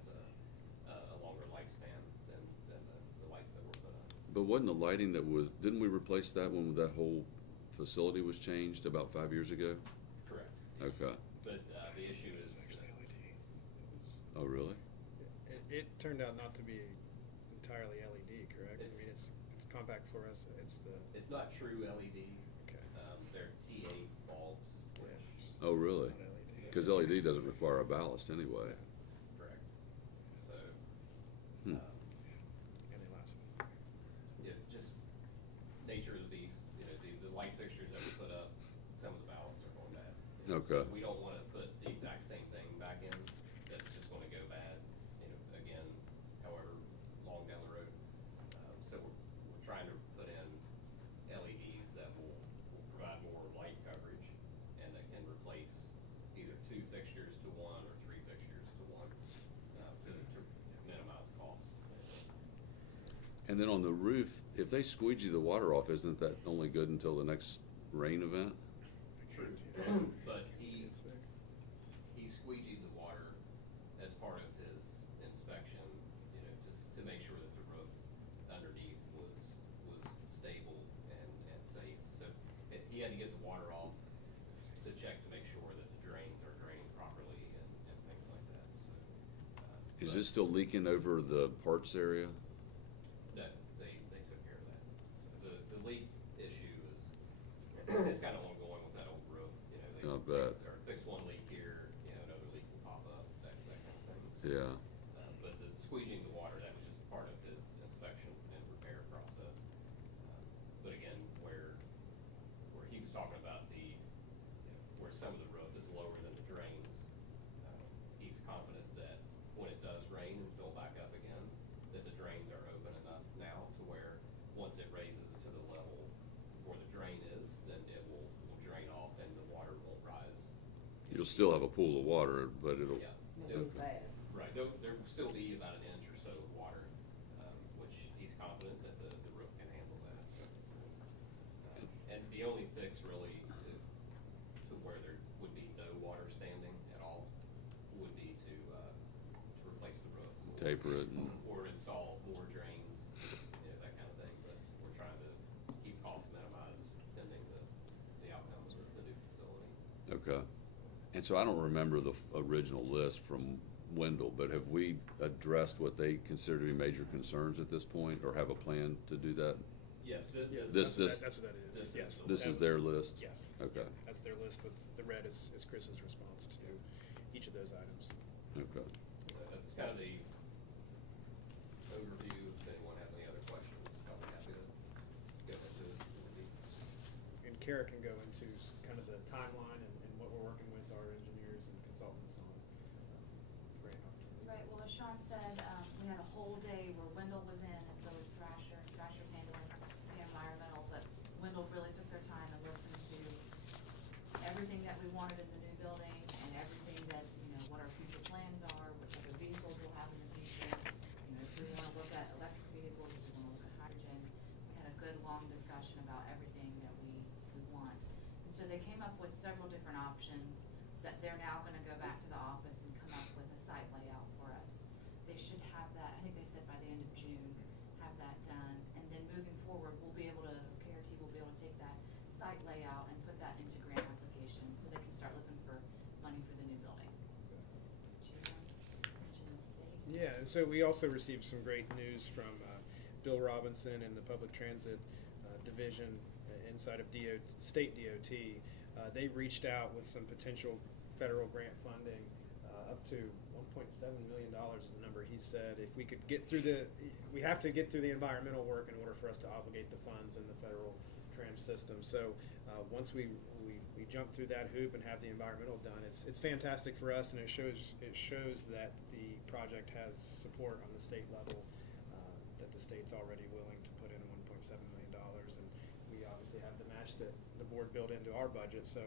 a longer lifespan than the lights that were put on. but wasn't the lighting that was, didn't we replace that when that whole facility was changed about 5 years ago? Correct. Okay. But, the issue is. Oh, really? It turned out not to be entirely LED, correct? I It's- mean, it's compact fluorescent, it's the, It's not true LED. Okay. They're T8 bulbs, which. Oh, really? It's not LED. Because LED doesn't require a ballast anyway. Correct. So, Hmm. and they last. yeah, just nature of the beast, you know, the light fixtures that we put up, some of the ballasts are going bad. You know, Okay. so we don't wanna put the exact same thing back in, that's just gonna go bad, you know, again, however long down the road. So we're trying to put in LEDs that will provide more light coverage, and that can replace either 2 fixtures to 1 or 3 fixtures to 1, to minimize cost. And then on the roof, if they squeegee the water off, isn't that only good until the next rain event? True, but he squeegeed the water as part of his inspection, you know, just to make sure that the roof underneath was stable and safe. So he had to get the water off to check to make sure that the drains are draining properly and things like that, so. Is but it still leaking over the parts area? That, they took care of that. So the leak issue is, it's kind of ongoing with that old roof, you know, I'll bet. fix one leak here, you know, another leak will pop up, that kind of thing. So, Yeah. But the squeegeeing the water, that was just part of his inspection and repair process. But again, where he was talking about the, you know, where some of the roof is lower than the drains, he's confident that when it does rain and fill back up again, that the drains are open enough now to where, once it raises to the level where the drain is, then it will drain off and the water won't rise. You'll still have a pool of water, but it'll. Yeah. Too bad. Right, there will still be about an inch or so of water, which he's confident that the roof can handle that. And the only fix really to where there would be no water standing at all would be to replace the roof. Taper it and. Or install more drains, you know, that kind of thing, but we're trying to keep costs minimized pending the outcome of the new facility. Okay. And so I don't remember the original list from Wendell, but have we addressed what they consider to be major concerns at this point, or have a plan to do that? Yes, This- That's what that is, yes. This That is was- their list? Yes. Okay. That's their list, with the red is Chris's response to each of those items. Okay. So that's kind of the overview. If anyone has any other questions, I'll be happy to go into the And Kara can go into kind of the timeline and what we're working with our engineers and consultants on grant opportunities. Right, well, as Sean said, we had a whole day where Wendell was in, and so was Thrasher. Thrasher's handling the environmental, but Wendell really took their time and listened to everything that we wanted in the new building, and everything that, you know, what our future plans are, what type of vehicles we'll have in the future. You know, if we wanna look at electric vehicles, if we wanna look at hydrogen. We had a good, long discussion about everything that we want. And so they came up with several different options that they're now gonna go back to the office and come up with a site layout for us. They should have that, I think they said by the end of June, have that done. And then moving forward, we'll be able to, KRT will be able to take that site layout and put that into grant applications, so they can start looking for And so we also received some great news from Bill Robinson and the Public Transit Division inside of state DOT. They reached out with some potential federal grant funding up to $1.7 million is the number he said. If we could get through we have to get through the environmental work in order for us to obligate the funds in the federal tram system. So once we jump through that hoop and have the environmental done, it's fantastic for us, and it shows that the project has support on the state level, that the state's already willing to put in $1.7 million, and we obviously have the match that the board built into our budget. So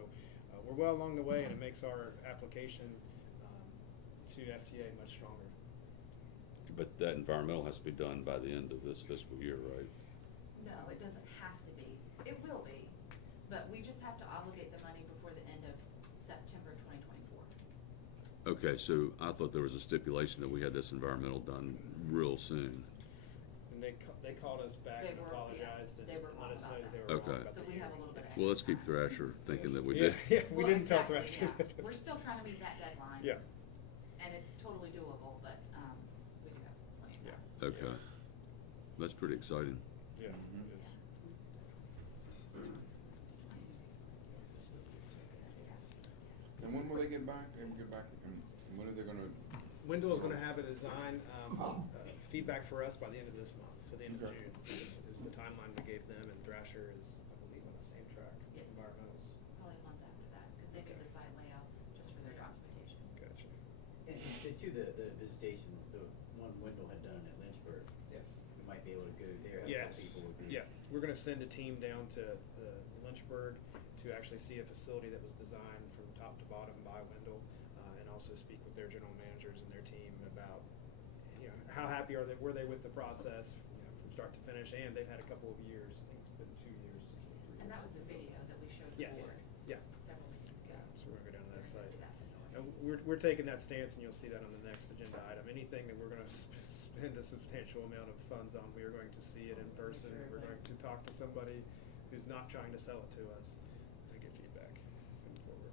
we're well along the way, and it makes our application to FTA much stronger. But that environmental has to be done by the end of this fiscal year, right? No, it doesn't have to be. It will be, but we just have to obligate the money before the end of September 2024. Okay, so I thought there was a stipulation that we had this environmental done real soon. And they called us back They and were, apologized yeah, and they were let wrong us about know that they that. were Okay. wrong about So the we have a year. little bit of Well, let's keep time. Thrasher thinking that we Yeah, did. yeah, we Well, didn't tell exactly, Thrasher. yeah. We're still trying to meet that deadline. Yeah. And it's totally doable, but we do have plenty of time. Okay. That's pretty exciting. Yeah, it is. And when will they get back? They will get back, and when are they gonna? Wendell is going to have a design feedback for us by the end of this month, so the end of Okay. June is the timeline we gave them, and Thrasher is, I believe, on the same track as Yes. environmentals. Probably a month after that, because they did the site layout just for their documentation. Gotcha. And to the visitation, the one Wendell had done at Lynchburg. Yes. We might be able to go there. Yes, People would be. yeah, we're gonna send a team down to Lynchburg to actually see a facility that was designed from top to bottom by Wendell, and also speak with their general managers and their team about, how happy were they with the process, from start to finish, and they've had a couple of years, I think it's been 2 years. And that was the video that we showed the Yes, board yeah, several meetings ago. so we're gonna go down to that We're gonna site. see that facility. And we're taking that stance, and you'll see that on the next agenda item. Anything that we're gonna spend a substantial amount of funds on, we are going to see it in person. We're going to talk to somebody who's not trying to sell it to us to get feedback moving forward.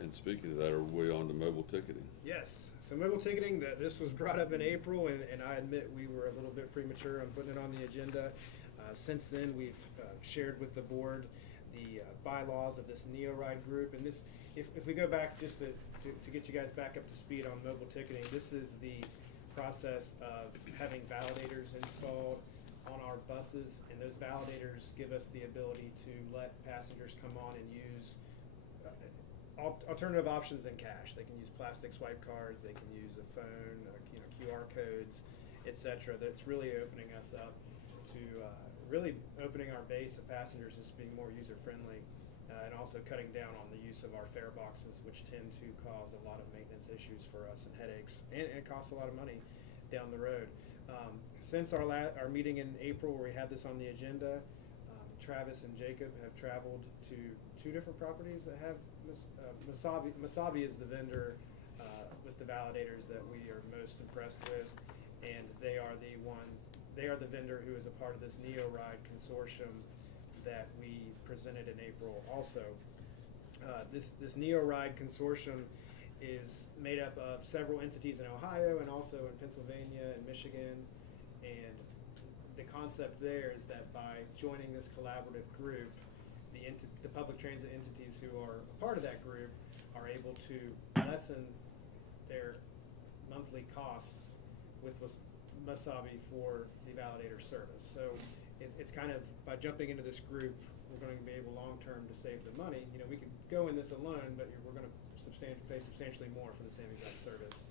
And speaking of that, are we on to mobile ticketing? Yes, so mobile ticketing, this was brought up in April, and I admit we were a little bit premature on putting it on the agenda. Since then, we've shared with the board the bylaws of this NeoRide group, and this, if we go back just to get you guys back up to speed on mobile ticketing, this is the process of having validators installed on our buses, and those validators give us the ability to let passengers come on and use alternative options than cash. They can use plastic swipe cards, they can use a phone, QR codes, etc. That's really opening us up to really opening our base of passengers as being more user friendly, and also cutting down on the use of our fare boxes, which tend to cause a lot of maintenance issues for us and headaches, and it costs a lot of money down the road. Since our meeting in April where we had this on the agenda, Travis and Jacob have traveled to 2 different properties that have Masabi. Masabi is the vendor with the validators that we are most impressed with, and they are the vendor who is a part of this NeoRide consortium that we presented in April also. This NeoRide consortium is made up of several entities in Ohio and also in Pennsylvania and Michigan, and the concept there is that by joining this collaborative group, the public transit entities who are a part of that group are able to lessen their monthly costs with Masabi for the validator service. So it's kind of, by jumping into this group, we're going to be able long-term to save the money. We could go in this alone, but we're going to pay substantially more for the same exact service.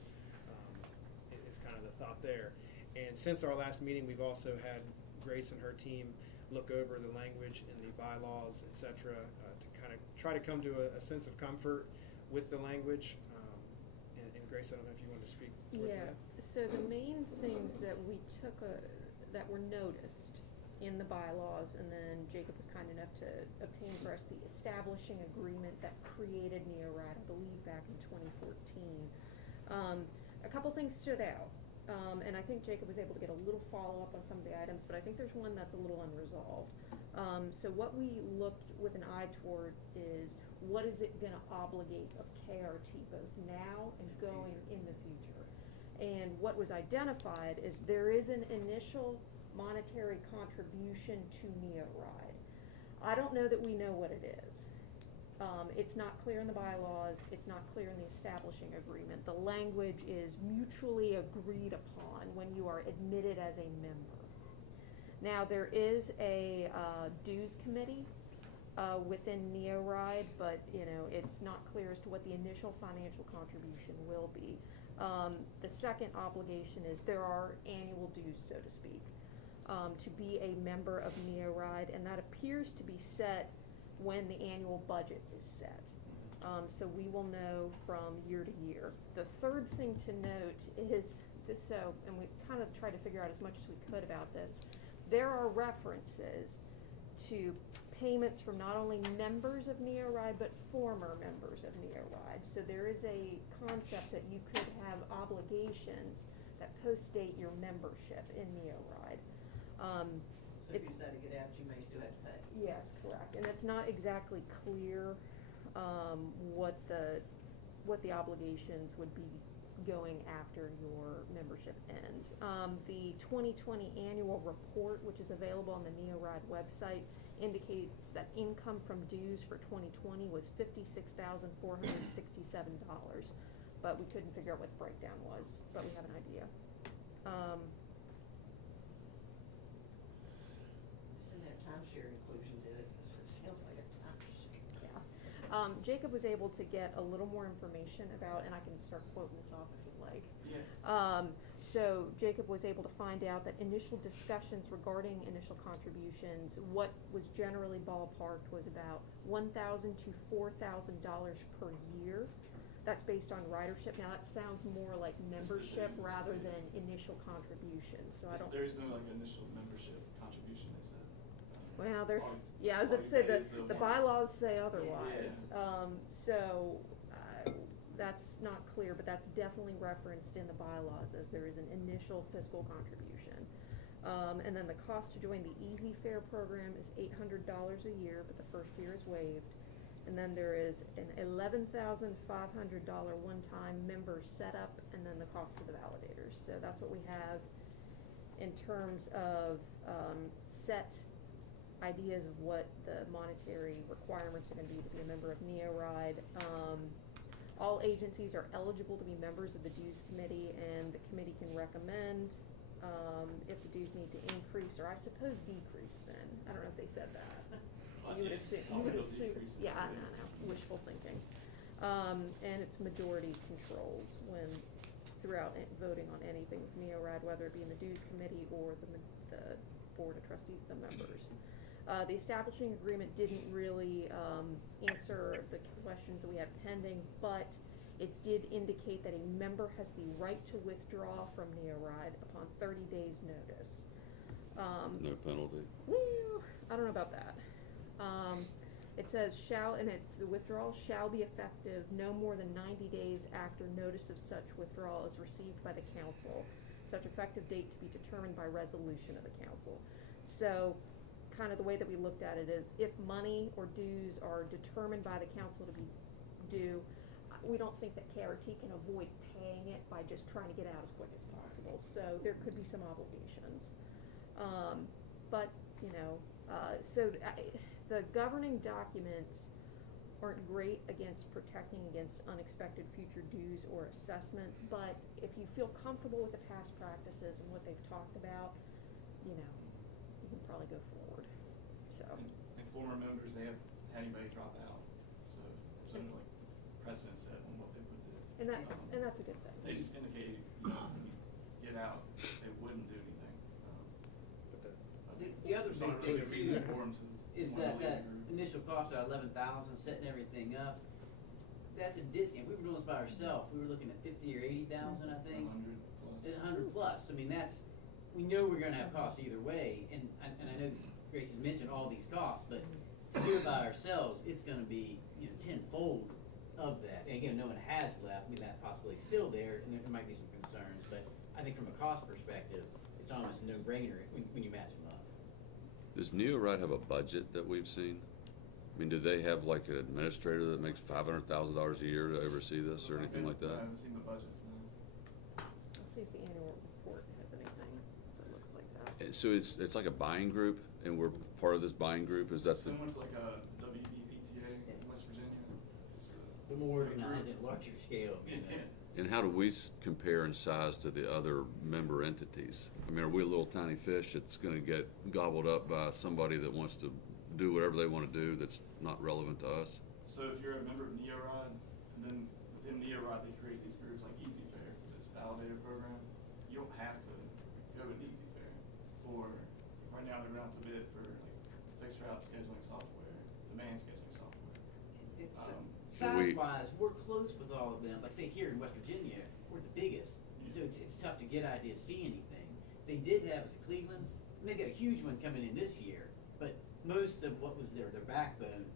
Is kind of the thought there. And since our last meeting, we've also had Grace and her team look over the language in the bylaws, et cetera, to kind of try to come to a sense of comfort with the language. And Grace, I don't know if you want to speak towards that. So the main things that we took, that were noticed in the bylaws, and then Jacob was kind enough to obtain for us the establishing agreement that created NeoRide, I believe back in 2014. A couple things stood out. And I think Jacob was able to get a little follow-up on some of the items, but I think there's one that's a little unresolved. So what we looked with an eye toward is, what is it going to obligate of KRT both now and going in the future? And what was identified is there is an initial monetary contribution to NeoRide. I don't know that we know what it is. It's not clear in the bylaws, it's not clear in the establishing agreement. The language is mutually agreed upon when you are admitted as a member. Now, there is a dues committee within NeoRide, but it's not clear as to what the initial financial contribution will be. The second obligation is there are annual dues, so to speak, to be a member of NeoRide, and that appears to be set when the annual budget is set. So we will know from year to year. The third thing to note is this, and we kind of tried to figure out as much as we could about this. There are references to payments from not only members of NeoRide, but former members of NeoRide. So there is a concept that you could have obligations that post-date your membership in NeoRide. So if you decide to get out, you may still have to pay. Yes, correct. And it's not exactly clear what the obligations would be going after your membership ends. The 2020 annual report, which is available on the NeoRide website, indicates that income from dues for 2020 was $56,467, but we couldn't figure out what the breakdown was, but we have an idea. Send that timeshare inclusion did it, because it sounds like a timeshare. Yeah. Jacob was able to get a little more information about, and I can start quoting this off if you'd like. Yeah. So Jacob was able to find out that initial discussions regarding initial contributions, what was generally ballparked was about $1,000 to $4,000 per year. That's based on ridership. Now that sounds more like membership rather than initial contributions. So I don't. There is no like initial membership contribution, they said. Well, there. All- Yeah, as all I you said, pay is the bylaws say otherwise. Yeah. So that's not clear, but that's definitely referenced in the bylaws as there is an initial fiscal contribution. And then the cost to join the Easy Fare program is $800 a year, but the first year is waived. And then there is an $11,500 one-time member setup, and then the cost of the validators. So that's what we have in terms of set ideas of what the monetary requirements are going to be a member of NeoRide. All agencies are eligible to be members of the dues committee, and the committee can recommend if the dues need to increase or I suppose decrease then. I don't know if they said that. You would assume, yeah, I know, wishful thinking. And it's majority controls when throughout voting on anything with NeoRide, whether it be in the dues committee or the board of trustees, the members. The establishing agreement didn't really answer the questions that we had pending, but it did indicate that a member has the right to withdraw from NeoRide upon 30 days' notice. No penalty. Well, I don't know about that. It says the withdrawal shall be effective no more than 90 days after notice of such withdrawal is received by the council. Such effective date to be determined by resolution of the council. So, kind of the way that we looked at it is if money or dues are determined by the council to be due, we don't think that KRT can avoid paying it by just trying to get out as quick as possible. So there could be some obligations. But, the governing documents aren't great against protecting against unexpected future dues or assessments, but if you feel comfortable with the past practices and what they've talked about, you can probably go forward. So. And former members, they have had anybody drop out, so there's no like precedent set on what they would do. And that's a good thing. They just indicated, when you get out, they wouldn't do anything. The other There's big not really a thing reason too for them to is wanna that leave or- initial cost of 11,000, setting everything up, that's a discount. If we were doing this by ourselves, we were looking at 50 or 80,000, I think. 100 plus. 100 plus. I mean, we know we're gonna have costs either way, and I know Grace has mentioned all these costs, but to do it by ourselves, it's gonna be, tenfold of that. And again, no one has left, I mean, that possibility's still there, and there might be some concerns, but I think from a cost perspective, it's almost a no-brainer when you match them up. Does NeoRide have a budget that we've seen? I mean, do they have like an administrator that makes $500,000 a year to oversee this or anything like I that? haven't seen the budget. No. So it's like a buying group, and we're part of this buying group, is that the? Similar to like a WVPTA in West Virginia. It's a The more big organized group. and larger scale, you know. And how do we compare in size to the other member entities? I mean, are we a little tiny fish that's gonna get gobbled up by somebody that wants to do whatever they wanna do that's not relevant to us? So if you're a member of NeoRod, and then within NeoRod, they create these groups like Easy Fair for this validator program, you don't have to go to Easy Fair. Or right now they're out to bid for like fixed route scheduling software, demand scheduling software. It's, Should we- size-wise, we're close with all of them. Like say here in West Virginia, we're the biggest, so it's tough to get ideas, see anything. They did have, was it Cleveland? And they got a huge one coming in this year, but most of what was their backbone,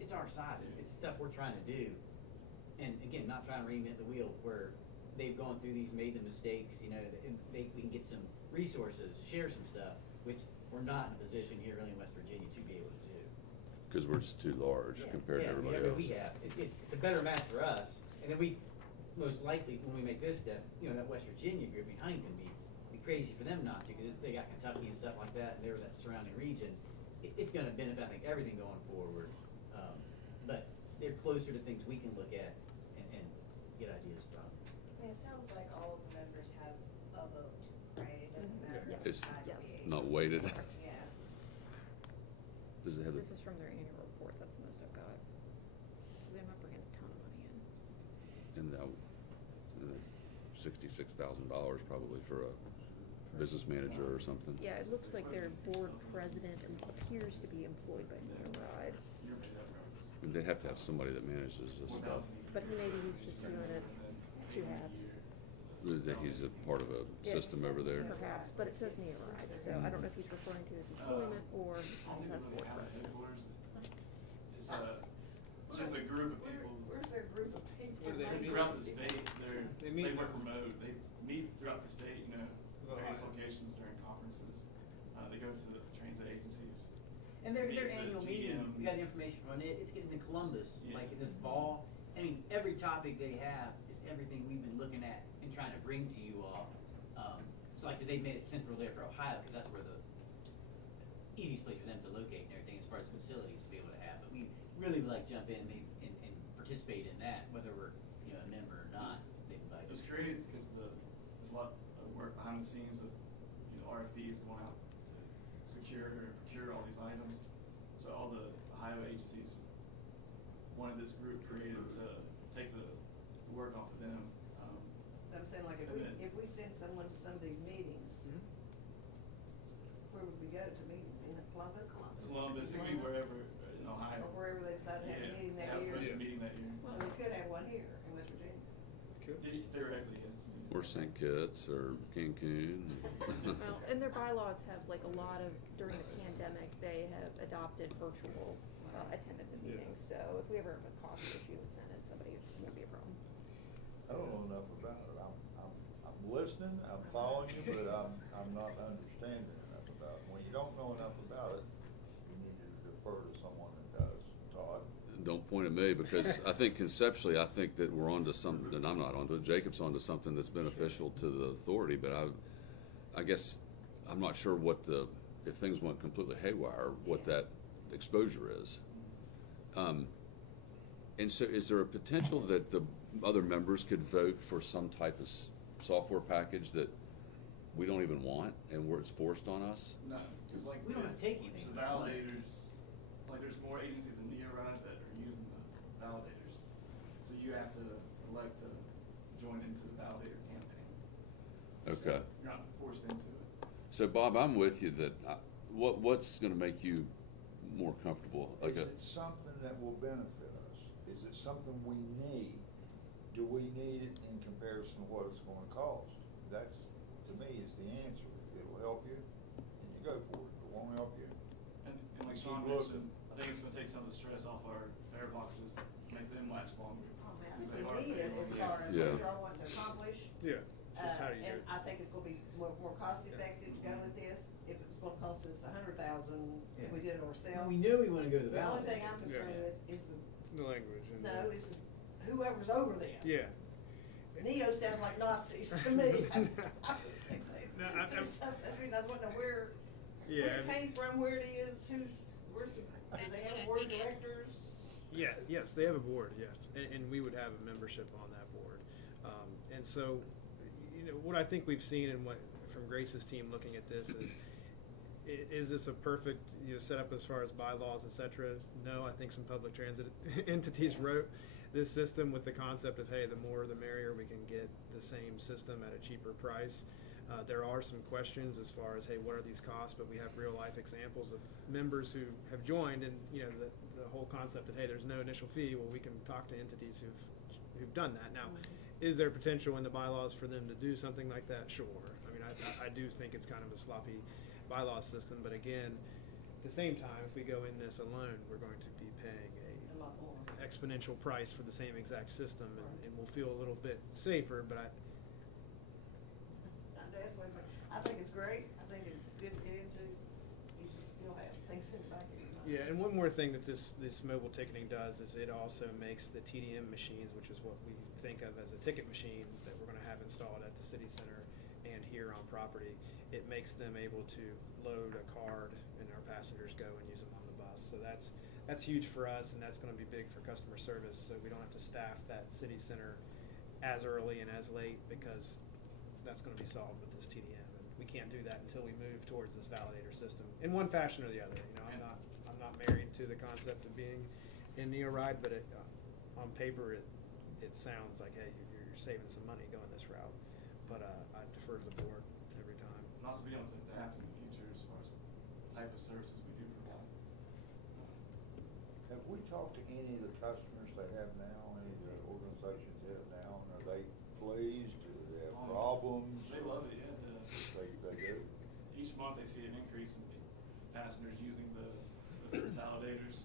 it's our size. It's stuff we're trying to do. And again, not trying to reinvent the wheel where they've gone through these, made the mistakes, you know, and we can get some resources, share some stuff, which we're not in a position here really in West Virginia to be able to do. Cause we're just too large compared to everybody whatever else. we have, it's a better match for us, and then we, most likely, when we make this step, you know, that West Virginia group behind can be crazy for them not to, because they got Kentucky and stuff like that, and they're that surrounding region. It's gonna benefit, I think, everything going forward, but they're closer to things we can look at and get ideas from. I mean, it sounds like all of the members have a vote, right? It doesn't matter what It's size the agency not weighted. is. Yeah. Does it have the? This is from their annual report, that's the most I've got. So they're not bringing a ton of money in. And now, $66,000 probably for a business manager or something. Yeah, it looks like their board president appears to be employed by NeoRide, And they have to have somebody that manages this stuff. but maybe he's just doing it two hats. That he's a part of a Yes, system over there. Perhaps, but it says NeoRide, so I don't know if he's referring to his employment or his as board president. It's just a group of people. Where's their group of people? Where do they meet? Throughout the state, They they meet work now. remote. They meet throughout the state, you know, various Ohio. locations during conferences. They go to the transit agencies. And their Meet the annual meeting, GM. we got the information on it, it's getting in Columbus, Yeah. like in this fall. I mean, every topic they have is everything we've been looking at and trying to bring to you all. So like I said, they've made it central there for Ohio, cause that's where the easiest place for them to locate and everything as far as facilities to be able to have. But we really would like jump in maybe and participate in that, whether we're, you know, a member or not. They'd like It's us to. created because there's a lot of work behind the scenes of, you know, RFPs going out to secure or procure all these items. So all the Ohio agencies wanted this group created to take the work off of them. I'm saying, like, And then- if we send someone to some of these meetings, Mhm. where would we go to meetings? In Columbus? Columbus, it could be wherever in Ohio. Or wherever they decide to have a meeting that year? Yeah, meeting that year. So we could have one here in West Virginia. Theoretically, yes. Or St. Kitts or Cancun. Well, and their bylaws have like a lot of, during the pandemic, they have adopted virtual attendance at Yeah. meetings. So if we ever have a cost issue with sending somebody, it won't be a problem. I don't know enough about it. I'm listening, I'm following you, but I'm not understanding enough about it. When you don't know enough about it, you need to defer to someone that does. Todd? Don't point at me, because I think conceptually, I think that we're onto something, and I'm not onto it, Jacob's onto something that's beneficial to the authority, but I guess, I'm not sure what if things went completely haywire, what that exposure is. And so is there a potential that the other members could vote for some type of software package that we don't even want, and where it's forced on us? No, because like We don't have to take anything the from the money. validators, like there's more agencies in NeoRide that are using the validators. So you have to elect to join into the validator campaign. Okay. So you're not forced into it. So Bob, I'm with you that, what's gonna make you more comfortable? Like Is it something that will benefit us? Is it something we need? Do we need it in comparison to what it's gonna cost? That's, to me, is the answer. If it'll help you, then you go for it. If it won't help you, And like Keep Sean looking. mentioned, I think it's gonna take some of the stress off our fare boxes to make them last longer. Oh, man, I Because think they are we need it fare as boxes. far as Yeah. what y'all want to accomplish. Yeah, just how you do And it. I think it's gonna be more cost effective to go with this. If it was gonna cost us $100,000, if we did it ourselves. We knew we wanna go to the The only validator. thing I'm concerned Yeah. with is The language and. is whoever's over this. Yeah. Neo sounds like Nazis to me. That's the reason I was wondering where Yeah, it came from, where it is, where's the, do they have a board of directors? Yeah, yes, they have a board, yes, and we would have a membership on that board. And so, you know, what I think we've seen and what, from Grace's team looking at this is this a perfect, you know, setup as far as bylaws, et cetera? No, I think some public transit entities wrote this system with the concept of, hey, the more the merrier, we can get the same system at a cheaper price. There are some questions as far as, hey, what are these costs? But we have real life examples of members who have joined, and you know the whole concept of, hey, there's no initial fee. Well, we can talk to entities who've done that. Now, is there potential in the bylaws for them to do something like that? Sure. I mean, I do think it's kind of a sloppy bylaw system, but again, at the same time, if we go in this alone, we're going to be paying A lot more. exponential price for the same exact system, and we'll feel a little bit safer. But I think it's great. I think it's good to get into. You just still have things in the back of your mind. yeah, and one more thing that this mobile ticketing does is it also makes the TDM machines, which is what we think of as a ticket machine that we're going to have installed at the city center and here on property. It makes them able to load a card and our passengers go and use them on the bus. So that's huge for us, and that's going to be big for customer service. So we don't have to staff that city center as early and as late, because that's going to be solved with this TDM. And we can't do that until we move towards this validator system in one fashion or the other. You know, I'm not married to the concept of being in NeoRide, but on paper it sounds like, hey, you're saving some money going this route. But I defer to the board every time. And also be able to adapt in the future as far as the type of services we do provide. Have we talked to any of the customers they have now, any of the organizations they have now, and are they pleased, do they have problems? They love it, yeah. They do? Each month they see an increase in passengers using the validators.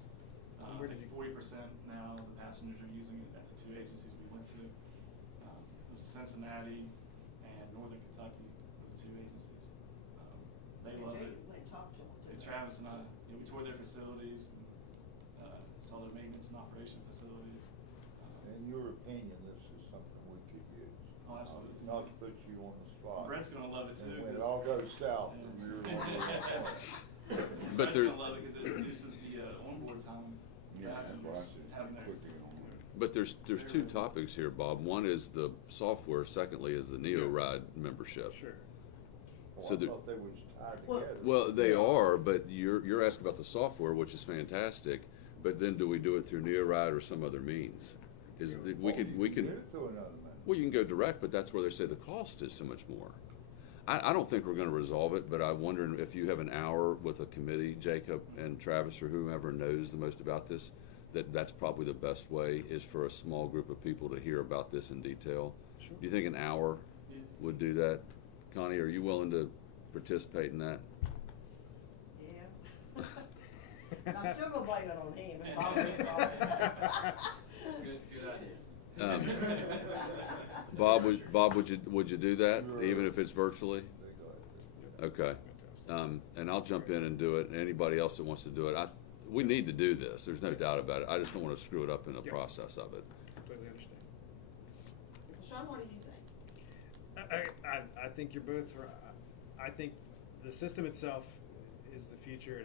Where did you- 40% now the passengers are using it at the two agencies we went to. It was Cincinnati and Northern Kentucky were the two agencies. They love it. Jacob went and talked to them. And Travis and I, we toured their facilities, and, saw their maintenance and operation facilities. In your opinion, this is something we could use? Oh, absolutely. Not to put you on the spot. Brent's gonna love it too. And when it 'cause- all goes south, Yeah. you're gonna But Brent's there, gonna love it because it reduces the onboard time. Yeah, that's what I Passengers said. having their. Quickly on it. but there's two topics here, Bob. One is the software. Secondly, is the NeoRide membership. Sure. Well, So I there- thought they was tied Well- together. Well, they are, but you're asking about the software, which is fantastic. But then, do we do it through NeoRide or some other means? Is Yeah, we oh, can you we do can. it through another method. Well, you can go direct, but that's where they say the cost is so much more. I don't think we're going to resolve it, but I wonder if you have an hour with a committee, Jacob and Travis or whomever knows the most about this, that's probably the best way is for a small group of people to hear about this in detail. Sure. Do you think an hour would do that? Connie, are you willing to participate in that? Yeah. I'm still gonna blame it on him. It's all his fault. Good idea. Bob, would you do that, Sure. even if it's virtually? They go ahead. Okay. And I'll jump in and do it, and anybody else that wants to do it. We need to do this, there's no doubt about it. I just don't want to screw it up in the Yeah. process of it. Completely understand. Sean, what do you think? I think you're both right. I think the system itself is the future.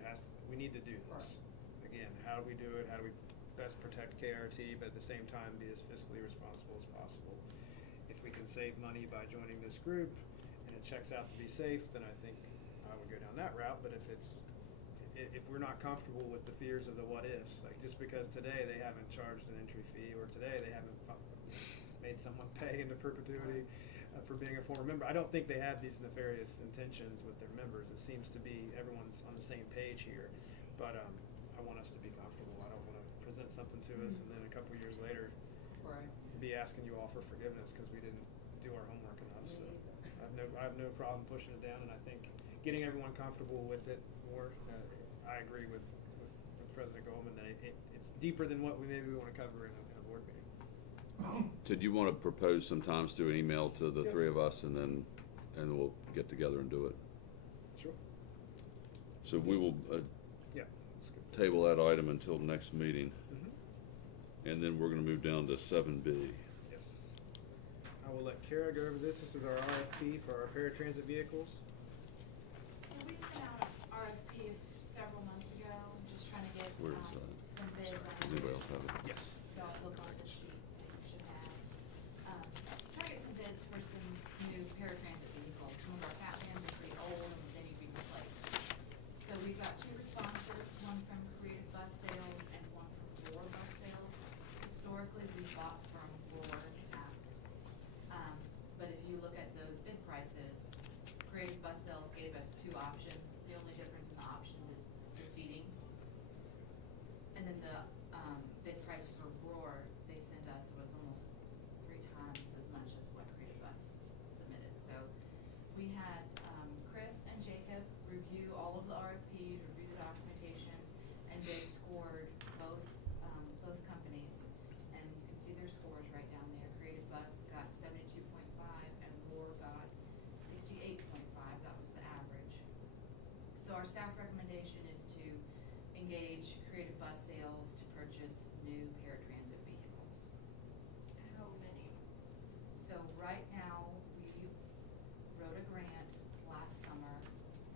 We need to do this. Again, how do we do it? How do we best protect KRT, but at the same time be as fiscally responsible as possible? If we can save money by joining this group and it checks out to be safe, then I think I would go down that route. But if we're not comfortable with the fears of the what ifs, like just because today they haven't charged an entry fee or today they haven't made someone pay into perpetuity for being a former member, I don't think they have these nefarious intentions with their members. It seems to be everyone's on the same page here, but I want us to be comfortable. I don't want to present something to us and then a couple years later Right. be asking you all for forgiveness because we didn't do our homework enough. So I have no problem pushing it down, and I think getting everyone comfortable with it more. I agree with President Goldman that it's deeper than what we want to cover in a board meeting. So do you want to propose sometimes through an email to the three of us, and we'll get together and do it? Sure. So we will Yeah. That's good. table that item until next meeting, Mm-hmm. and then we're going to move down to 7B. Yes. I will let Kara go over this. This is our RFP for our paratransit vehicles. So we sent out an RFP several months ago, just trying to get, Where is that? some bids on. Does anybody else have it? Yes. Y'all look on the sheet that you should have. Try to get some bids for some new paratransit vehicles. Some of our fat vans are pretty old and they need to be replaced. So we've got two responses, one from Creative Bus Sales and one from Roar Bus Sales. Historically, we bought from Roar in the past. But if you look at those bid prices, Creative Bus Sales gave us two options. The only difference in the options is the seating. And then the, bid price for Roar, they sent us was almost 3 times as much as what Creative Bus submitted. So we had, Chris and Jacob review all of the RFPs, review the documentation, and they scored both, both companies. And you can see their scores right down there. Creative Bus got 72.5 and Roar got 68.5. That was the average. So our staff recommendation is to engage Creative Bus Sales to purchase new paratransit vehicles. How many? So right now, we wrote a grant last summer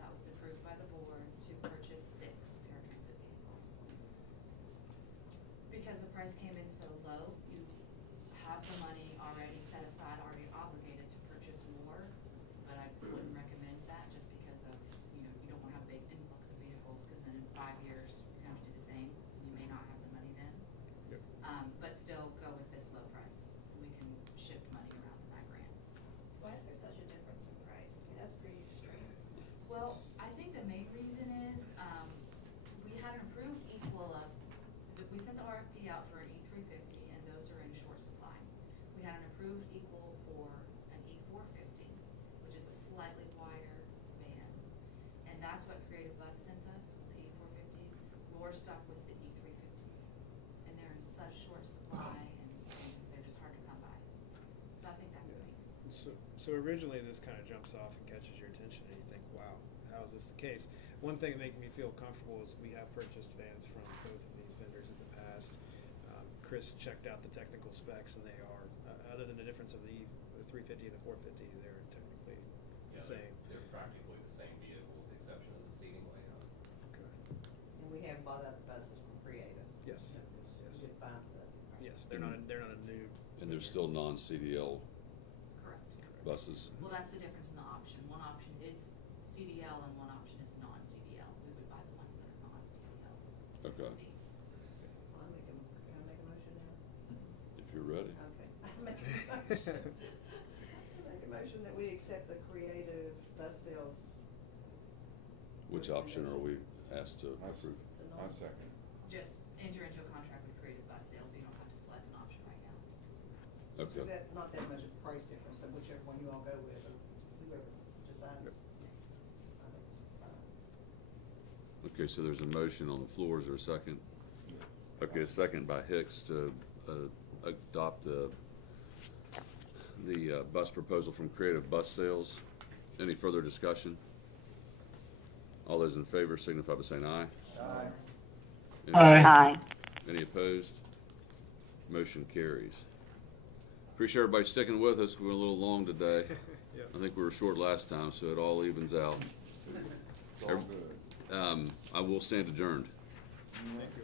that was approved by the board to purchase 6 paratransit vehicles. Because the price came in so low, you have the money already set aside, already obligated to purchase more, but I wouldn't recommend that just because of, you don't wanna have a big influx of vehicles, cause then in 5 years, you're gonna have to do the same, and you may not have the money then. Yep. But still go with this low price, we can shift money around in that grant. Why is there such a difference in price? I mean, that's pretty extreme. Well, I think the main reason is, we had an approved equal of, we sent the RFP out for an E350, and those are in short supply. We had an approved equal for an E450, which is a slightly wider van. And that's what Creative Bus sent us, was the E450s. Roar stuck with the E350s. And they're in such short supply, and they're just hard to come by. So I think that's the main reason. So originally this kind of jumps off and catches your attention and you think, wow, how is this the case? One thing that made me feel comfortable is we have purchased vans from both of these vendors in the past. Chris checked out the technical specs and they are, other than the difference of the 350 and the 450, they're technically the same. They're practically the same vehicle with the exception of the seating layout. Okay. And we have bought up buses from Creative. Yes. We Yes. did find the. Yes, they're not a new. And they're still non-CDL Correct. buses. Well, that's the difference in the option. One option is CDL and one option is non-CDL. We would buy the ones that are non-CDL. Okay. These. Well, can I make a motion now? If you're ready. Okay. I make a motion that we accept the Creative Bus Sales. Which option are we asked to approve? I second. Just enter into a contract with Creative Bus Sales. You don't have to select an option right now. Okay. There's not that much of a price difference, so whichever one you all go with, or whoever decides. Yep. I think it's fine. Okay, so there's a motion on the floor. Is there a second? Okay, a second by Hicks to adopt the bus proposal from Creative Bus Sales. Any further discussion? All those in favor signify by saying aye. Aye. Aye. Any opposed? Motion carries. Appreciate everybody sticking with us. We're a little long today. Yep. I think we were short last time, so it all evens out. It's all good. I will stand adjourned. Thank you.